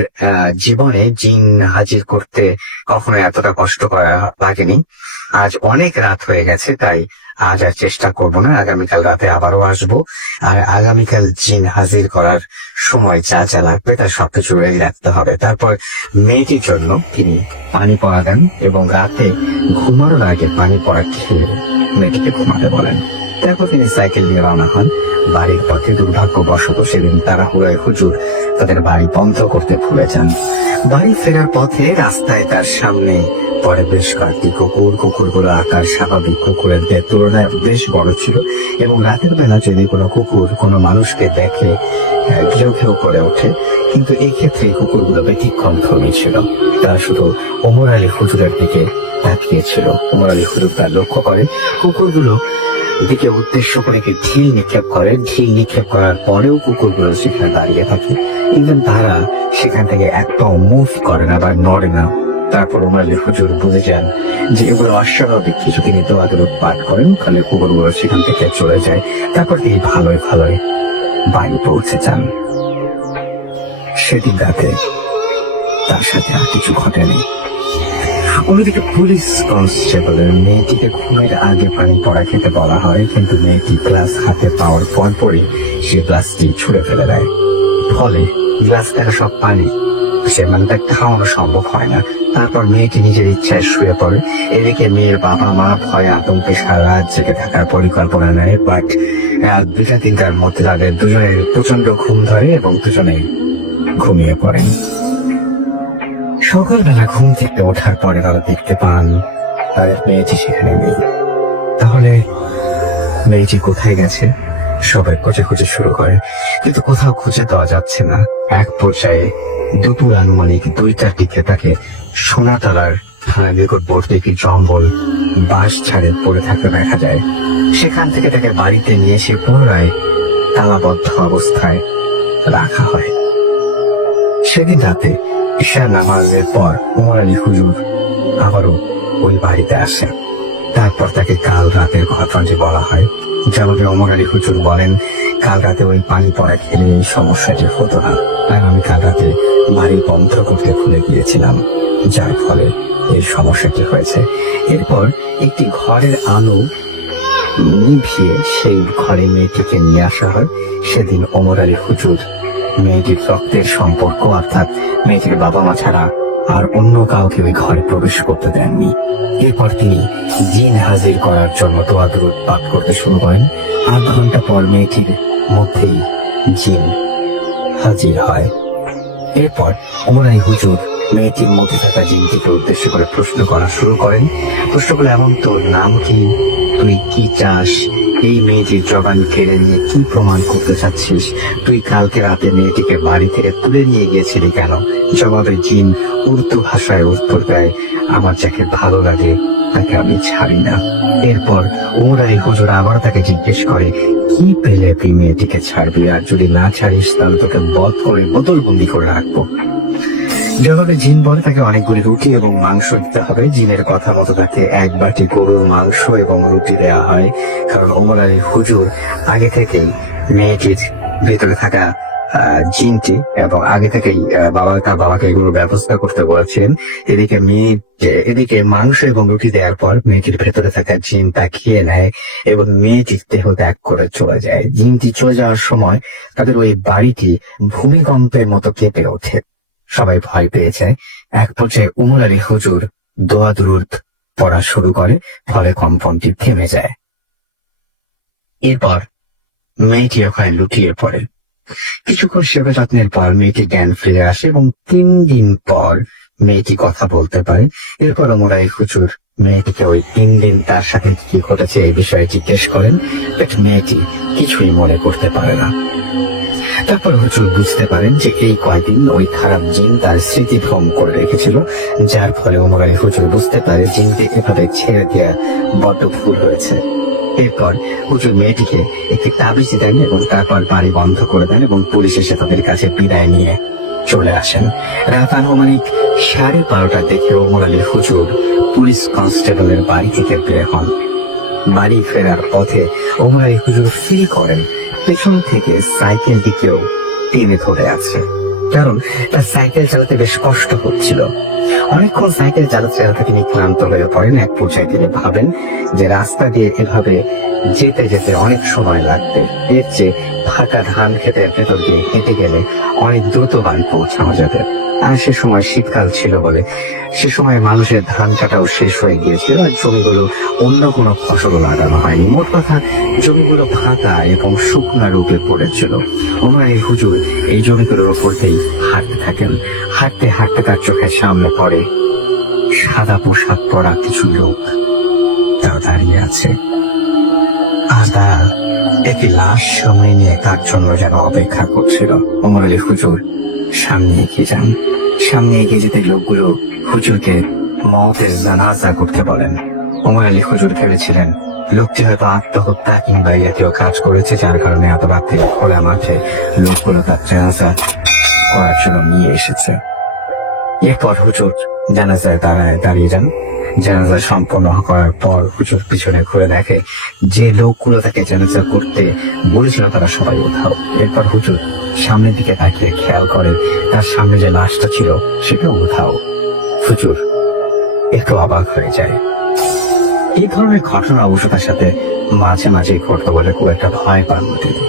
জীবনে জিন হাজির করতে কখনো এতটা কষ্ট করা লাগেনি। আজ অনেক রাত হয়ে গেছে, তাই আজ আর চেষ্টা করব না। আগামীকাল রাতে আবারও আসবো, আর আগামীকাল জিন হাজির করার সময় যা যা লাগবে তার সবকিছু রেডি রাখতে হবে। তারপর মেয়েটির জন্য তিনি পানি পড়া দেন এবং রাতে ঘুমানোর আগে পানি পড়া খেয়ে মেয়েটিকে ঘুমাতে বলেন। তারপর তিনি সাইকেল নিয়ে রওনা হন। বাড়ির পথে দুর্ভাগ্যবশত সেদিন তাড়াহুড়োয় হুজুর তাদের বাড়ি বন্ধ করতে ভুলে যান। বাড়ি ফেরার পথে রাস্তায় তার সামনে পরে বেশ কয়েকটি কুকুরগুলো আকার স্বাভাবিক কুকুরের তুলনায় বেশ বড় ছিল এবং রাতের বেলা যদি কোনো কুকুর কোনো মানুষকে দেখে ঘেউ ঘেউ করে ওঠে, কিন্তু এই ক্ষেত্রে কুকুরগুলো ব্যতিক্রম ধর্মী ছিল। তারা শুধু ওমর আলী হুজুরের দিকে তাকিয়েছিল। ওমর আলী হুজুর তার লক্ষ্য করে কুকুরগুলো দিকে উদ্দেশ্য করে ঢিল নিক্ষেপ করে। ঢিল নিক্ষেপ করার পরেও কুকুরগুলো সেখানে দাঁড়িয়ে থাকে, কিন্তু তারা সেখান থেকে একটাও মুভ করে না বা নড়ে না। তারপর ওমর আলী হুজুর বুঝে যান যে এগুলো অস্বাভাবিক কিছু। তিনি দোয়া পাঠ করেন, ফলে কুকুরগুলো সেখান থেকে চলে যায়। তারপর তিনি ভালোই বাড়ি পৌঁছে যান। সেদিন রাতে তার সাথে আর কিছু ঘটেনি। অন্যদিকে পুলিশ কনস্টেবলের মেয়েটিকে ঘুমের আগে পানি পড়া খেতে বলা হয়, কিন্তু মেয়েটি গ্লাস হাতে পাওয়ার পরপরই সে গ্লাসটি ছুঁড়ে ফেলে দেয়। ফলে গ্লাস থেকে সব পানি সে তাকে খাওয়ানো সম্ভব হয় না। তারপর মেয়েটি নিজের ইচ্ছায় শুয়ে পড়ে। এদিকে মেয়ের বাবা মা ভয়ে আতঙ্কে সারা রাত জেগে থাকার পরিকল্পনা নেয়, বাট রাত 2টা-3টার মধ্যে তাদের দুজনের প্রচন্ড ঘুম ধরে এবং দুজনেই ঘুমিয়ে পড়েন। সকালবেলা ঘুম থেকে ওঠার পরে তারা দেখতে পান তাদের মেয়েটি সেখানে নেই। তাহলে মেয়েটি কোথায় গেছে? সবাই খোঁজাখুঁজি শুরু করে, কিন্তু কোথাও খুঁজে দেওয়া যাচ্ছে না। এক পর্যায়ে দুপুর আনুমানিক 2টার দিকে তাকে সোনাতলার থানার নিকটবর্তী একটি জঙ্গল বাঁশ ঝাড়ে পড়ে থাকতে দেখা যায়। সেখান থেকে তাকে বাড়িতে নিয়ে এসে পুনরায় তালাবদ্ধ অবস্থায় রাখা হয়। সেদিন রাতে ঈশার নামাজের পর ওমর আলী হুজুর আবারও ওই বাড়িতে আসেন। তারপর তাকে কাল রাতের ঘটনাটি বলা হয়। যেমন ওমর আলী হুজুর বলেন, কাল রাতে ওই পানি পড়া খেলে এই সমস্যাটি হতো না, আর আমি কাল রাতে বাড়ি বন্ধ করতে ভুলে গিয়েছিলাম, যার ফলে এই সমস্যাটি হয়েছে। এরপর একটি ঘরের আলো নিভিয়ে সেই ঘরে মেয়েটিকে নিয়ে আসা হয়। সেদিন ওমর আলী হুজুর মেয়েটির রক্তের সম্পর্ক অর্থাৎ মেয়েটির বাবা মা ছাড়া আর অন্য কাউকে ওই ঘরে প্রবেশ করতে দেননি। এরপর তিনি জিন হাজির করার জন্য দোয়া দরুদ পাঠ করতে শুরু করেন। 8 ঘন্টা পর মেয়েটির মধ্যেই জিন হাজির হয়। এরপর ওমর আলী হুজুর মেয়েটির মধ্যে থাকা জিনটিকে উদ্দেশ্য করে প্রশ্ন করা শুরু করেন। প্রশ্নগুলো এমন, তোর নাম কি, তুই কি চাস, এই মেয়েটির জবান কেড়ে নিয়ে কি প্রমাণ করতে চাচ্ছিস, তুই কালকে রাতে মেয়েটিকে বাড়ি থেকে তুলে নিয়ে গিয়েছিলি কেন? জবাবে জিন উর্দু ভাষায় উত্তর দেয়, আমার যাকে ভালো লাগে তাকে আমি ছাড়ি না। এরপর ওমর আলী হুজুর আবার তাকে জিজ্ঞেস করে, কি পেলে তুই মেয়েটিকে ছাড়বি, আর যদি না ছাড়িস তাহলে তোকে বধ করে বোতলবন্দি করে রাখবো। জবাবে জিন বলে তাকে অনেকগুলি রুটি এবং মাংস দিতে হবে। জিনের কথা মতো তাকে 1 বাটি গরুর মাংস এবং রুটি দেওয়া হয়, কারণ ওমর আলী হুজুর আগে থেকেই মেয়েটির ভিতরে থাকা জিনটি এবং আগে থেকেই তার বাবাকে এগুলোর ব্যবস্থা করতে বলেছিলেন। এদিকে মাংস এবং রুটি দেওয়ার পর মেয়েটির ভেতরে থাকা জিন তা খেয়ে নেয় এবং মেয়েটির দেহ ত্যাগ করে চলে যায়। জিনটি চলে যাওয়ার সময় তাদের ওই বাড়িটি ভূমিকম্পের মতো কেঁপে ওঠে। সবাই ভয় পেয়ে যায়। এক পর্যায়ে ওমর আলী হুজুর দোয়া দরুদ পড়া শুরু করে, ফলে কম্পনটি থেমে যায়। এরপর মেয়েটি ওখানে লুটিয়ে পড়ে। কিছুক্ষণ সেবা যত্নের পর মেয়েটি জ্ঞান ফিরে আসে এবং 3 দিন পর মেয়েটি কথা বলতে পারে। এরপর ওমর আলী হুজুর মেয়েটিকে ওই 3 দিন তার সাথে কি ঘটেছে এই বিষয়ে জিজ্ঞেস করেন, বাট মেয়েটি কিছুই মনে করতে পারে না। তারপর হুজুর বুঝতে পারেন যে এই কয়েকদিন ওই খারাপ জিন তার স্মৃতি ভ্রম করে রেখেছিল, যার ফলে ওমর আলী হুজুর বুঝতে পারে জিনকে এভাবে ছেড়ে দেওয়া বড্ড ভুল হয়েছে। এরপর হুজুর মেয়েটিকে একটি তাবিজ দেন এবং তারপর বাড়ি বন্ধ করে দেন এবং পুলিশ এসে তাদের কাছে বিদায় নিয়ে চলে আসেন। রাত আনুমানিক 12:30 দেখে ওমর আলী হুজুর পুলিশ কনস্টেবলের বাড়ি থেকে বের হন। বাড়ি ফেরার পথে ওমর আলী হুজুর ফিল করেন পেছন থেকে সাইকেলটি কেউ টেনে ধরে আছে, কারণ তার সাইকেল চালাতে বেশ কষ্ট হচ্ছিল। অনেকক্ষণ সাইকেল চালাতে চালাতে তিনি ক্লান্ত হয়ে পড়েন। এক পর্যায়ে তিনি ভাবেন যে রাস্তা দিয়ে এভাবে যেতে যেতে অনেক সময় লাগবে, এর চেয়ে ফাঁকা ধান ক্ষেতের ভেতর দিয়ে হেঁটে গেলে অনেক দ্রুত বাড়ি পৌঁছানো যাবে। আর সে সময় শীতকাল ছিল বলে সে সময় মানুষের ধান কাটাও শেষ হয়ে গিয়েছিল, আর জমিগুলো অন্য কোনো ফসল লাগানো হয়নি। মোট কথা জমিগুলো ফাঁকা এবং শুকনা রূপে পড়েছিল। ওমর আলী হুজুর এই জমিগুলোর উপর দিয়েই হাঁটতে থাকেন। হাঁটতে হাঁটতে তার চোখের সামনে পড়ে সাদা পোশাক পরা কিছু লোক, তারা দাঁড়িয়ে আছে। আর তারা একটি লাশ সময় নিয়ে তার জন্য যেন অপেক্ষা করছিল। ওমর আলী হুজুর সামনে এগিয়ে যান। সামনে এগিয়ে যেতে লোকগুলো হুজুরকে মওতের জানাজা করতে বলেন। ওমর আলী হুজুর ভেবেছিলেন লোকটি হয়তো আত্মহত্যা কিংবা জাতীয় কাজ করেছে, যার কারণে এত রাতে খোলা মাঠে লোকগুলো তার জানাজা করার জন্য নিয়ে এসেছে। এরপর হুজুর জানাজায় দাঁড়িয়ে যান। জানাজা সম্পন্ন করার পর হুজুর পিছনে ঘুরে দেখে যে লোকগুলো তাকে জানাজা করতে বলেছিল তারা সবাই উধাও। এরপর হুজুর সামনের দিকে তাকিয়ে খেয়াল করে তার সামনে যে লাশটা ছিল সেটা উধাও। হুজুর একটু অবাক হয়ে যায়। এই ধরনের ঘটনা অবশ্য তার সাথে মাঝে মাঝে ঘটতো বলে খুব একটা ভয় পান না তিনি।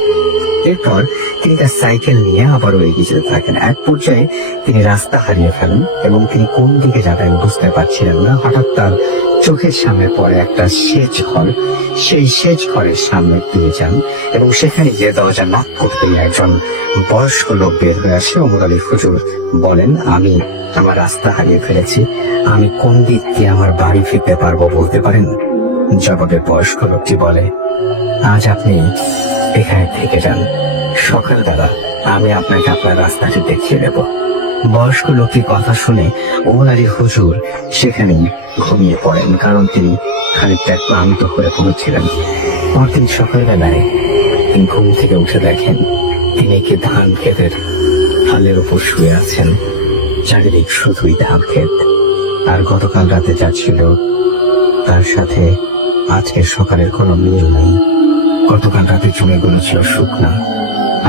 এরপর তিনি তার সাইকেল নিয়ে আবারও এগিয়ে যেতে থাকেন। এক পর্যায়ে তিনি রাস্তা হারিয়ে ফেলেন এবং তিনি কোন দিকে যাবেন বুঝতে পারছিলেন না। হঠাৎ তার চোখের সামনে পড়ে একটা সেচ ঘর। সেই সেচ ঘরের সামনে দিয়ে যান এবং সেখানে যে দরজা নক করতেই একজন বয়স্ক লোক বের হয়ে আসে। ওমর আলী হুজুর বলেন, আমি আমার রাস্তা হারিয়ে ফেলেছি, আমি কোন দিক দিয়ে আমার বাড়ি ফিরতে পারবো বলতে পারেন? জবাবে বয়স্ক লোকটি বলে, আজ আপনি এখানে থেকে যান, সকালবেলা আমি আপনাকে আপনার রাস্তাটি দেখিয়ে দেব। বয়স্ক লোকটির কথা শুনে ওমর আলী হুজুর সেখানেই ঘুমিয়ে পড়েন, কারণ তিনি খানিকটা ক্লান্ত হয়ে পড়েছিলেন। পরদিন সকালবেলায় তিনি ঘুম থেকে উঠে দেখেন তিনি একটি ধান ক্ষেতের হালের উপর শুয়ে আছেন। চারিদিক শুধুই ধান ক্ষেত। আর গতকাল রাতে যা ছিল তার সাথে আজকের সকালের কোনো মিল নেই। গতকাল রাতে জমিগুলো ছিল শুকনা,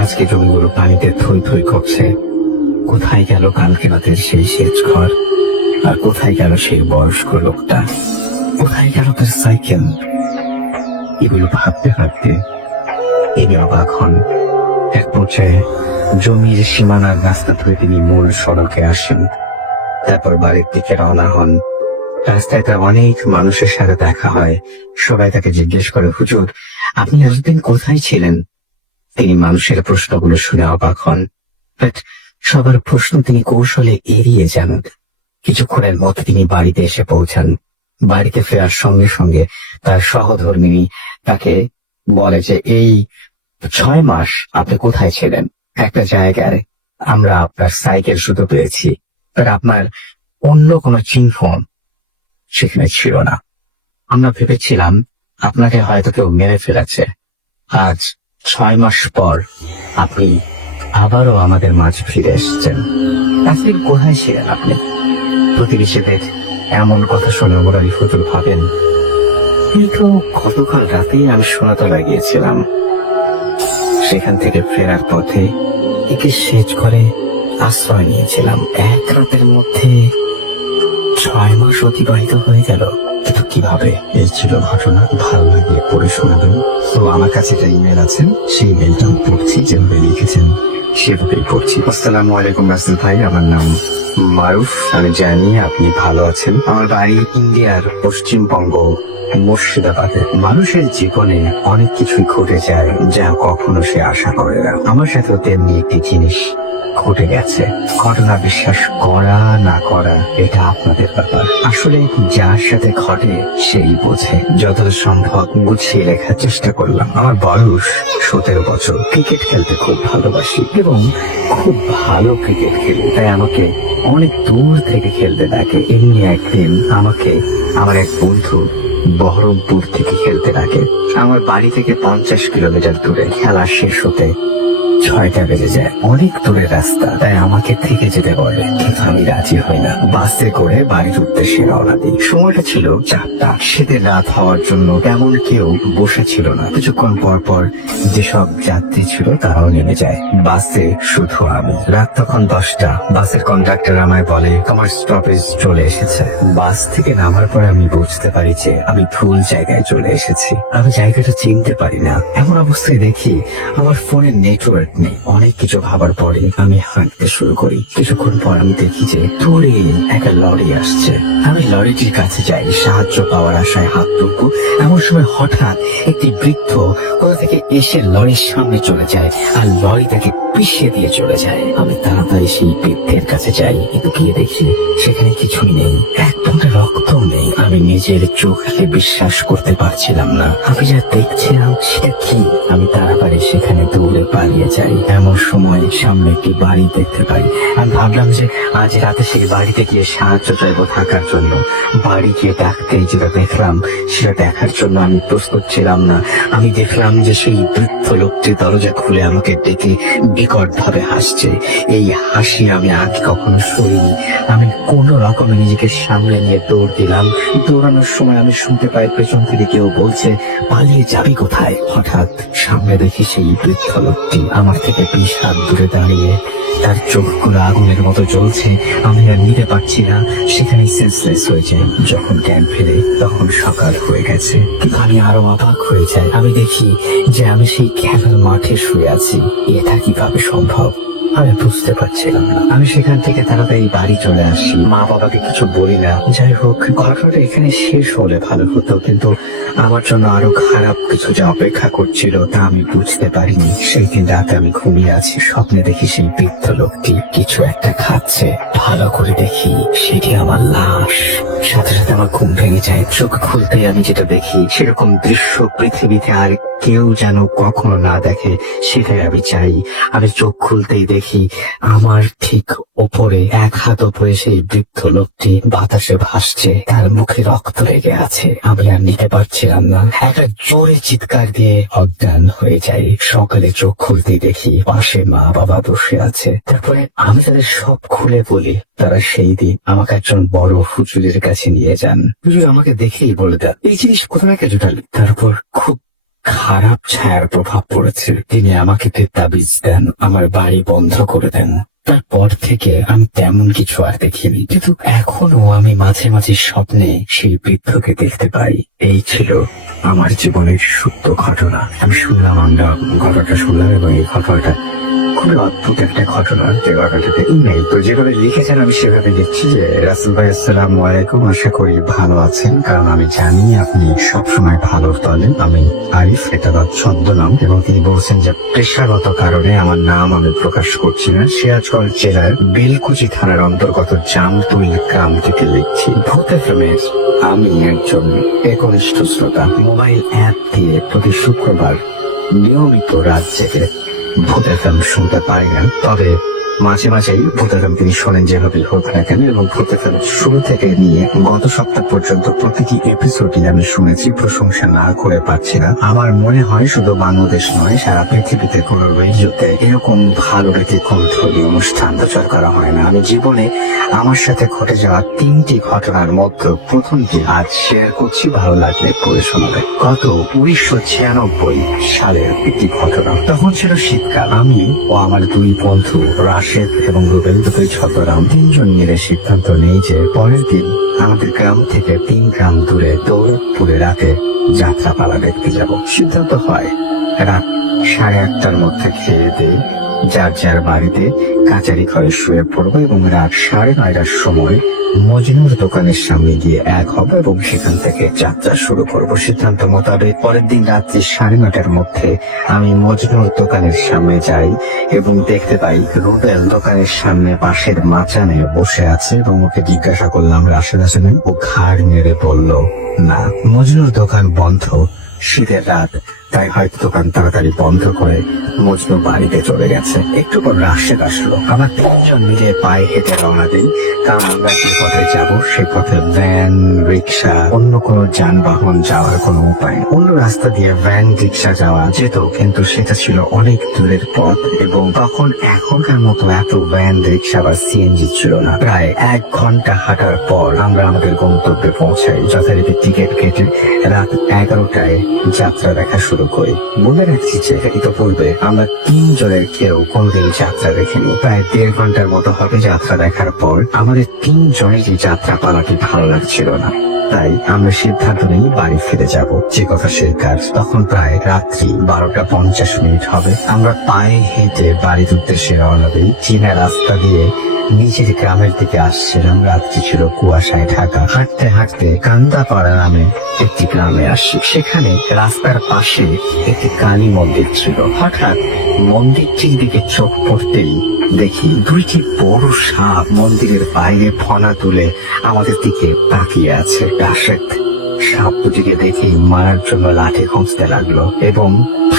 আজকে জমিগুলো পানিতে থই থই করছে। কোথায় গেল কালকে রাতের সেই সেচ ঘর? আর কোথায় গেল সেই বয়স্ক লোকটা? কোথায় গেল তার সাইকেল? এগুলো ভাবতে ভাবতে তিনি অবাক হন। এক পর্যায়ে জমির সীমানার রাস্তা ধরে তিনি মূল সড়কে আসেন। তারপর বাড়ির দিকে রওনা হন। রাস্তায় তার অনেক মানুষের সাথে দেখা হয়। সবাই তাকে জিজ্ঞেস করে, হুজুর আপনি এতদিন কোথায় ছিলেন? তিনি মানুষের প্রশ্নগুলো শুনে অবাক হন, বাট সবার প্রশ্ন তিনি কৌশলে এড়িয়ে যান। কিছুক্ষণের মধ্যে তিনি বাড়িতে এসে পৌঁছান। বাড়িতে ফেরার সঙ্গে সঙ্গে তার সহধর্মিনী তাকে বলে যে এই 6 মাস আপনি কোথায় ছিলেন? একটা জায়গায় আমরা আপনার সাইকেল শুধু পেয়েছি, আর আপনার অন্য কোনো চিহ্ন সেখানে ছিল না। আমরা ভেবেছিলাম আপনাকে হয়তো কেউ মেরে ফেলেছে। আজ 6 মাস পর আপনি আবারও আমাদের মাঝে ফিরে এসেছেন। আজকে কোথায় ছিলেন আপনি? প্রতিবেশীদের এমন কথা শুনে ওমর আলী হুজুর ভাবেন, এই তো গতকাল রাতেই আমি সোনাতলা গিয়েছিলাম। সেখান থেকে ফেরার পথে একে সেচ করে আশ্রয় নিয়েছিলাম। এক রাতের মধ্যে 6 মাস অতিবাহিত হয়ে গেল। কিন্তু কিভাবে? এই ছিল ঘটনা। ভালো লাগে পড়ে শোনাবেন। তো আমার কাছে একটা ইমেল আছে, সেই ইমেলটা আমি পড়ছি, যেভাবে লিখেছেন সেভাবেই পড়ছি। আসসালামু আলাইকুম রাসেল ভাই, আমার নাম মারুফ। আমি জানি আপনি ভালো আছেন। আমার বাড়ি ইন্ডিয়ার পশ্চিমবঙ্গ মুর্শিদাবাদে। মানুষের জীবনে অনেক কিছুই ঘটে যায় যা কখনো সে আশা করে না। আমার সাথেও তেমনি একটি জিনিস ঘটে গেছে। ঘটনা বিশ্বাস করা না করা এটা আপনাদের ব্যাপার। আসলে যার সাথে ঘটে সেই বোঝে। যতটা সম্ভব গুছিয়ে লেখার চেষ্টা করলাম। আমার বয়স 17 বছর। ক্রিকেট খেলতে খুব ভালোবাসি এবং খুব ভালো ক্রিকেট খেলি, তাই আমাকে অনেক দূর থেকে খেলতে ডাকে। এমনি একদিন আমাকে আমার এক বন্ধু বহরমপুর থেকে খেলতে ডাকে। আমার বাড়ি থেকে 50 কিলোমিটার দূরে। খেলা শেষ হতে 6টা বেজে যায়। অনেক দূরের রাস্তা, তাই আমাকে থেকে যেতে বলে, কিন্তু আমি রাজি হই না। বাসে করে বাড়ির উদ্দেশ্যে রওনা দিই। সময়টা ছিল 4টা। শীতের রাত হওয়ার জন্য তেমন কেউ বসে ছিল না। কিছুক্ষণ পর পর যেসব যাত্রী ছিল তারাও নেমে যায়। বাসে শুধু আমি। রাত তখন 10টা। বাসের কন্ডাক্টর আমায় বলে, তোমার স্টপেজ চলে এসেছে। বাস থেকে নামার পর আমি বুঝতে পারি যে আমি ভুল জায়গায় চলে এসেছি। আমি জায়গাটা চিনতে পারি না। এমন অবস্থায় দেখি আমার ফোনের নেটওয়ার্ক নেই। অনেক কিছু ভাবার পরে আমি হাঁটতে শুরু করি। কিছুক্ষণ পর আমি দেখি যে দূরে একটা লরি আসছে। আমি লরিটির কাছে যাই, সাহায্য পাওয়ার আশায় হাত তুলবো। এমন সময় হঠাৎ একটি বৃদ্ধ কোথা থেকে এসে লরির সামনে চলে যায় আর লরি তাকে পিষে দিয়ে চলে যায়। আমি তাড়াতাড়ি সেই বৃদ্ধের কাছে যাই, কিন্তু গিয়ে দেখি সেখানে কিছুই নেই, এক ফোঁটা রক্তও নেই। আমি নিজের চোখে বিশ্বাস করতে পারছিলাম না। আমি যা দেখছিলাম সেটা কি? আমি তাড়াতাড়ি সেখানে দৌড়ে পালিয়ে যাই। এমন সময় সামনে একটি বাড়ি দেখতে পাই। আমি ভাবলাম যে আজ রাতে সেই বাড়িতে গিয়ে সাহায্য চাইবো থাকার জন্য। বাড়ি গিয়ে ডাকতেই যেটা দেখলাম সেটা দেখার জন্য আমি প্রস্তুত ছিলাম না। আমি দেখলাম যে সেই বৃদ্ধ লোকটি দরজা খুলে আমাকে ডেকে বিকট ভাবে হাসছে। এই হাসি আমি আগে কখনো শুনিনি। আমি কোন রকমে নিজেকে সামলে নিয়ে দৌড় দিলাম। দৌড়ানোর সময় আমি শুনতে পাই পেছন থেকে কেউ বলছে, পালিয়ে যাবি কোথায়? হঠাৎ সামনে দেখি সেই বৃদ্ধ লোকটি আমার আমার থেকে 20 হাত দূরে দাঁড়িয়ে, তার চোখগুলো আগুনের মতো জ্বলছে। আমি আর নিতে পারছি না, সেখানেই সেন্সলেস হয়ে যায়। যখন জ্ঞান ফেরে তখন সকাল হয়ে গেছে। কিন্তু আমি আরো অবাক হয়ে যাই। আমি দেখি যে আমি সেই খেলার মাঠে শুয়ে আছি। এটা কিভাবে সম্ভব আমি বুঝতে পারছিলাম না। আমি সেখান থেকে তাড়াতাড়ি বাড়ি চলে আসি, মা বাবাকে কিছু বলি না। যাই হোক, ঘটনাটা এখানে শেষ হলে ভালো হতো, কিন্তু আমার জন্য আরো খারাপ কিছু যে অপেক্ষা করছিল তা আমি বুঝতে পারিনি। সেই দিন রাতে আমি ঘুমিয়ে আছি, স্বপ্নে দেখি সেই বৃদ্ধ লোকটি কিছু একটা খাচ্ছে। ভালো করে দেখি সেটি আমার লাশ। সাথে সাথে আমার ঘুম ভেঙে যায়। চোখ খুলতে আমি যেটা দেখি সেরকম দৃশ্য পৃথিবীতে আর কেউ যেন কখনো না দেখে, সেটাই আমি চাই। আমি চোখ খুলতেই দেখি আমার ঠিক ওপরে, এক হাত ওপরে সেই বৃদ্ধ লোকটি বাতাসে ভাসছে, তার মুখে রক্ত লেগে আছে। আমি আর নিতে পারছিলাম না, একটা জোরে চিৎকার দিয়ে অজ্ঞান হয়ে যাই। সকালে চোখ খুলতেই দেখি পাশে মা বাবা বসে আছে। তারপরে আমি তাদের সব খুলে বলি। তারা সেই দিন আমাকে একজন বড় হুজুরের কাছে নিয়ে যান। হুজুর আমাকে দেখেই বলে দেন, এই জিনিস কোথা থেকে জোটালি? তারপর খুব খারাপ ছায়ার প্রভাব পড়েছে। তিনি আমাকে তাবিজ দেন, আমার বাড়ি বন্ধ করে দেন। তারপর থেকে আমি তেমন কিছু আর দেখিনি, কিন্তু এখনো আমি মাঝে মাঝে স্বপ্নে সেই বৃদ্ধকে দেখতে পাই। এই ছিল আমার জীবনের সত্য ঘটনা। আমি শুনলাম, আমরা ঘটনাটা শুনলাম, এবং এই ঘটনাটা খুবই অদ্ভুত একটা ঘটনা। যে ঘটনাটাতে ইমেল তো যেভাবে লিখেছেন আমি সেভাবে লিখছি যে, রাসূল ভাই আসসালামু আলাইকুম, আশা করি ভালো আছেন, কারণ আমি জানি আপনি সবসময় ভালোর দলে। আমি আরিফ, এটা তার ছদ্মনাম, এবং তিনি বলছেন যে পেশাগত কারণে আমার নাম আমি প্রকাশ করছি না। সিরাজগঞ্জ জেলার বেলকুচি থানার অন্তর্গত জামতুল গ্রাম থেকে লিখছি। ভূত এফএমের আমি একজন একনিষ্ঠ শ্রোতা। মোবাইল অ্যাপ দিয়ে প্রতি শুক্রবার নিয়মিত রাত জেগে ভূত এফএম শুনতে পারি না, তবে মাঝে মাঝেই ভূত এফএম তিনি শোনেন, যেভাবে হোক না কেন। এবং ভূত এফএম শুরু থেকে নিয়ে গত সপ্তাহ পর্যন্ত প্রতিটি এপিসোডই আমি শুনেছি, প্রশংসা না করে পারছি না। আমার মনে হয় শুধু বাংলাদেশ নয়, সারা পৃথিবীতে কোনো রেডিওতে এরকম ভালো ব্যতিক্রমী অনুষ্ঠান প্রচার করা হয় না। আমি জীবনে আমার সাথে ঘটে যাওয়া 3টি ঘটনার মধ্যে প্রথমটি আজ শেয়ার করছি, ভালো লাগলে পড়ে শোনাবে। গত 1996 সালের একটি ঘটনা। তখন ছিল শীতকাল। আমি ও আমার 2 বন্ধু রাশেদ এবং রুবেল, দুটোই ছদ্মনাম, 3 জন মিলে সিদ্ধান্ত নেই যে পরের দিন আমাদের গ্রাম থেকে 3 গ্রাম দূরে দৌলতপুরে রাতে যাত্রাপালা দেখতে যাব। সিদ্ধান্ত হয় রাত 8:30টার মধ্যে খেয়ে দিয়ে যার যার বাড়িতে কাচারি ঘরে শুয়ে পড়বো, এবং রাত 9:30টার সময় মজনুর দোকানের সামনে গিয়ে এক হবে এবং সেখান থেকে যাত্রা শুরু করব। সিদ্ধান্ত মোতাবেক পরের দিন রাত্রি 9:30টার মধ্যে আমি মজনুর দোকানের সামনে যাই এবং দেখতে পাই রুবেল দোকানের সামনে পাশের মাচানে বসে আছে, এবং ওকে জিজ্ঞাসা করলাম রাশেদ আছেন? ও ঘাড় নেড়ে বলল না, মজনুর দোকান বন্ধ, শীতের রাত, তাই হয়তো দোকান তাড়াতাড়ি বন্ধ করে মজনু বাড়িতে চলে গেছে। একটু পর রাশেদ আসলো। আমরা 3 জন মিলে পায়ে হেঁটে রওনা দিই, কারণ আমরা যে পথে যাব সে পথে ভ্যান, রিক্সা, অন্য কোনো যানবাহন যাওয়ার কোনো উপায় নেই। অন্য রাস্তা দিয়ে ভ্যান, রিক্সা যাওয়া যেত, কিন্তু সেটা ছিল অনেক দূরের পথ, এবং তখন এখনকার মতো এত ভ্যান, রিক্সা বা সিএনজি ছিল না। প্রায় 1 ঘন্টা হাঁটার পর আমরা আমাদের গন্তব্যে পৌঁছাই। যথারীতি টিকিট কেটে রাত 11টায় যাত্রা দেখা শুরু করি। মনে রাখছি যে ইতোপূর্বে আমরা 3 জনের কেউ কোনদিন যাত্রা দেখিনি। প্রায় 1.5 ঘন্টার মতো হবে যাত্রা দেখার পর আমাদের 3 জনেরই যাত্রা পালাটি ভালো লাগছিল না, তাই আমরা সিদ্ধান্ত নিই বাড়ি ফিরে যাব। যে কথা সে কাজ। তখন প্রায় রাত্রি 12:50 হবে। আমরা পায়ে হেঁটে বাড়ির উদ্দেশ্যে রওনা দিই। চীনা রাস্তা দিয়ে নিজের গ্রামের দিকে আসছিলাম। রাত্রি ছিল কুয়াশায় ঢাকা। হাঁটতে হাঁটতে কান্দাপাড়া নামে একটি গ্রামে আসি। সেখানে রাস্তার পাশে একটি কালী মন্দির ছিল। হঠাৎ মন্দিরটির দিকে চোখ পড়তেই দেখি 2টি বড় সাপ মন্দিরের বাইরে ফনা তুলে আমাদের দিকে তাকিয়ে আছে। রাশেদ সাপ দুটিকে দেখে মারার জন্য লাঠি খুঁজতে লাগলো, এবং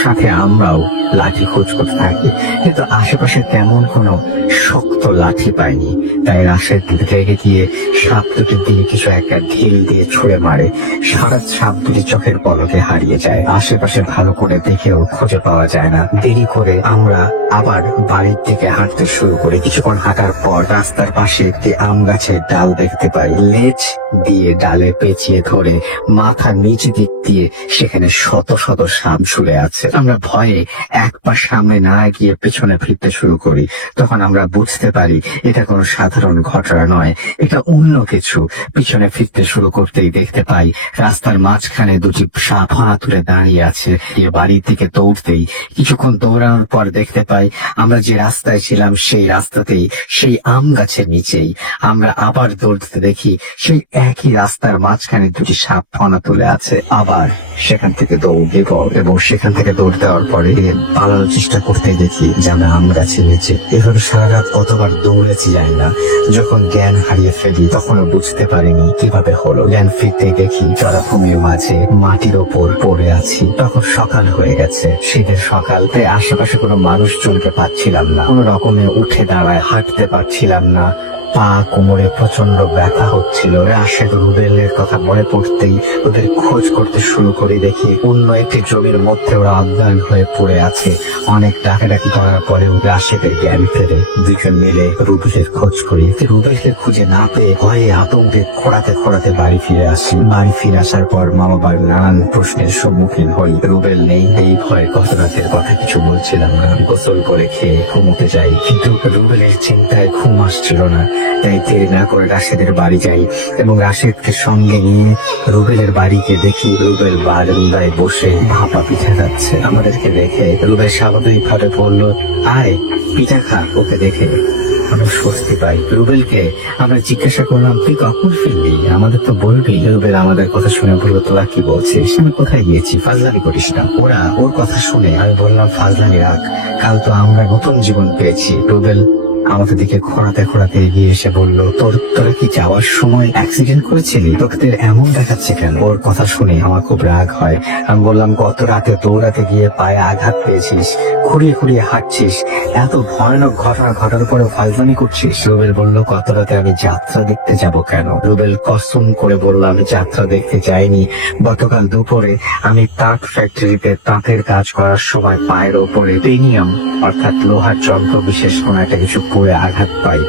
সাথে আমরাও লাঠি খোঁজ করতে থাকি, কিন্তু আশেপাশে তেমন কোনো শক্ত লাঠি পাইনি। তাই রাশেদ রেগে গিয়ে সাপ দুটির দিকে কিছু একটা ঢিল দিয়ে ছুঁড়ে মারে। সাপ দুটি চোখের পলকে হারিয়ে যায়। আশেপাশে ভালো করে দেখেও খুঁজে পাওয়া যায় না। দেরি করে আমরা আবার বাড়ির দিকে হাঁটতে শুরু করি। কিছুক্ষণ হাঁটার পর রাস্তার পাশে একটি আম গাছের ডাল দেখতে পাই। লেজ দিয়ে ডালে পেঁচিয়ে ধরে মাথার নিচে দিক দিয়ে সেখানে শত শত সাপ ঝুলে আছে। আমরা ভয়ে এক পা সামনে না গিয়ে পেছনে ফিরতে শুরু করি। তখন আমরা বুঝতে পারি এটা কোনো সাধারণ ঘটনা নয়, এটা অন্য কিছু। পিছনে ফিরতে শুরু করতেই দেখতে পাই রাস্তার মাঝখানে দুটি সাপ হাত তুলে দাঁড়িয়ে আছে। এ বাড়ির দিকে দৌড়তেই কিছুক্ষণ দৌড়ানোর পর দেখতে পাই আমরা যে রাস্তায় ছিলাম সেই রাস্তাতেই, সেই আম গাছের নিচেই আমরা আবার দৌড়তে দেখি সেই একই রাস্তার মাঝখানে দুটি সাপ ফনা তুলে আছে। আবার সেখান থেকে দৌড় দিব এবং সেখান থেকে দৌড় দেওয়ার পরে পালানোর চেষ্টা করতে দেখি যে আমরা আম গাছের নিচে। এভাবে সারা রাত কতবার দৌড়েছি জানি না। যখন জ্ঞান হারিয়ে ফেলি তখনও বুঝতে পারিনি কিভাবে হলো। জ্ঞান ফিরতে দেখি জলাভূমির মাঝে মাটির ওপর পড়ে আছি। তখন সকাল হয়ে গেছে, শীতের সকাল। তাই আশেপাশে কোনো মানুষজনকে পাচ্ছিলাম না। কোনো রকমে উঠে দাঁড়ায় হাঁটতে পারছিলাম না। পা কোমরে প্রচন্ড ব্যথা হচ্ছিল। রাশেদ রুবেলের কথা মনে পড়তেই ওদের খোঁজ করতে শুরু করে দেখি অন্য একটি জমির মধ্যে ওরা অজ্ঞান হয়ে পড়ে আছে। অনেক ডাকাডাকি করার পরেও রাশেদের জ্ঞান ফেরে। দুজন মিলে রুবেলের খোঁজ করি। রুবেলকে খুঁজে না পেয়ে ভয়ে আতঙ্কে খোঁড়াতে বাড়ি ফিরে আসি। বাড়ি ফিরে আসার পর মা বাবার নানান প্রশ্নের সম্মুখীন হই। রুবেল নেই, এই ভয়ে গত রাতের কথা কিছু বলছিলাম না। গোসল করে খেয়ে ঘুমোতে যাই, কিন্তু রুবেলের চিন্তায় ঘুম আসছিল না। তাই দেরি না করে রাশেদের বাড়ি যাই এবং রাশেদকে সঙ্গে নিয়ে রুবেলের বাড়িতে দেখি রুবেল বারান্দায় বসে ভাপা পিঠা খাচ্ছে। আমাদেরকে দেখে রুবেল স্বাভাবিক ভাবে বলল, আয় পিঠা খা। ওকে দেখে আমরা স্বস্তি পাই। রুবেলকে আমরা জিজ্ঞাসা করলাম, তুই কখন ফিরবি? আমাদের তো বলবি। রুবেল আমাদের কথা শুনে বললো, তোরা কি বলছিস? আমি কোথায় গিয়েছি? ফাজলামি করিস না। ওর কথা শুনে আমি বললাম, ফাজলামি রাখ, কাল তো আমরা নতুন জীবন পেয়েছি। রুবেল আমাদের দিকে খোঁড়াতে এগিয়ে এসে বলল, তোরা কি যাওয়ার সময় অ্যাক্সিডেন্ট করেছিলি? তোকে এমন দেখাচ্ছে কেন? ওর কথা শুনে আমার খুব রাগ হয়। আমি বললাম, গত রাতে দৌড়াতে গিয়ে পায়ে আঘাত পেয়েছিস, খুঁড়িয়ে হাঁটছিস, এত ভয়ানক ঘটনা ঘটার পরে ফাজলামি করছিস। রুবেল বলল, গত রাতে আমি যাত্রা দেখতে যাব কেন? রুবেল কসম করে বলল, আমি যাত্রা দেখতে যাইনি। গতকাল দুপুরে আমি তাঁত ফ্যাক্টরিতে তাঁতের কাজ করার সময় পায়ের ওপরে পেনিয়াম অর্থাৎ লোহার যন্ত্র বিশেষ কোনো একটা কিছু পরে আঘাত পাই।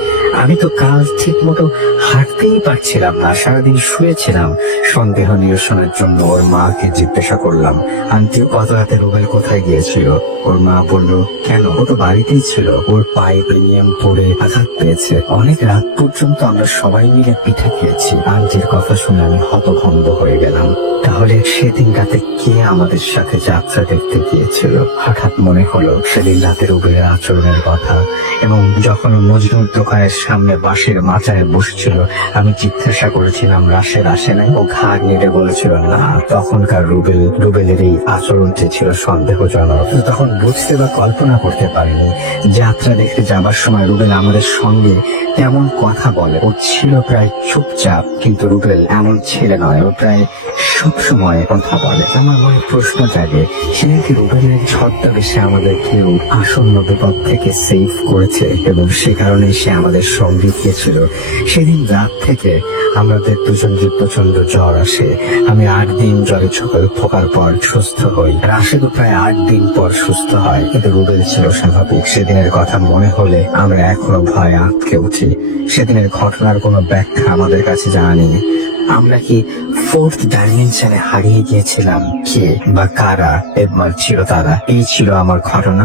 আমি তো কাল ঠিক মতো হাঁটতেই পারছিলাম না, সারাদিন শুয়েছিলাম। সন্দেহ নিরসনের জন্য ওর মাকে জিজ্ঞাসা করলাম, আন্টি গত রাতে রুবেল কোথায় গিয়েছিল? ওর মা বলল, কেন? ও তো বাড়িতেই ছিল, ওর পায়ে প্রিমিয়াম পরে আঘাত পেয়েছে। অনেক রাত পর্যন্ত আমরা সবাই মিলে পিঠা খেয়েছি। আন্টির কথা শুনে আমি হতভম্ব হয়ে গেলাম। তাহলে সেদিন রাতে কে আমাদের সাথে যাত্রা দেখতে গিয়েছিল? হঠাৎ মনে হলো সেদিন রাতে রুবেলের আচরণের কথা, এবং যখন মজনুর দোকানের সামনে বাঁশের মাচায় বসেছিল আমি জিজ্ঞাসা করেছিলাম, রাশেদ আসে নাই? ও ঘাড় নেড়ে বলেছিল, না। তখনকার রুবেলের এই আচরণটি ছিল সন্দেহজনক। তখন বুঝতে বা কল্পনা করতে পারিনি যাত্রা দেখতে যাবার সময় রুবেল আমাদের সঙ্গে তেমন কথা বলে। ও ছিল প্রায় চুপচাপ, কিন্তু রুবেল এমন ছেলে নয়, ও প্রায় সবসময় কথা বলে। আমার মনে প্রশ্ন জাগে, সেদিন কি রুবেলের ছদ্মবেশে আমাদের কেউ আসন্ন বিপদ থেকে সেভ করেছে এবং সে কারণে সে আমাদের সঙ্গে গিয়েছিল? সেদিন রাত থেকে আমাদের দুজনকে প্রচন্ড জ্বর আসে। আমি 8 দিন জ্বরে ফোকার পর সুস্থ হই। রাশেদও প্রায় 8 দিন পর সুস্থ হয়, কিন্তু রুবেল ছিল স্বাভাবিক। সেদিনের কথা মনে হলে আমরা এখনো ভয়ে আটকে উঠি। সেদিনের ঘটনার কোনো ব্যাখ্যা আমাদের কাছে জানা নেই। আমরা কি 4th ডাইমেনশনে হারিয়ে গিয়েছিলাম? কে বা কারা ছিল তারা? এই ছিল আমার ঘটনা।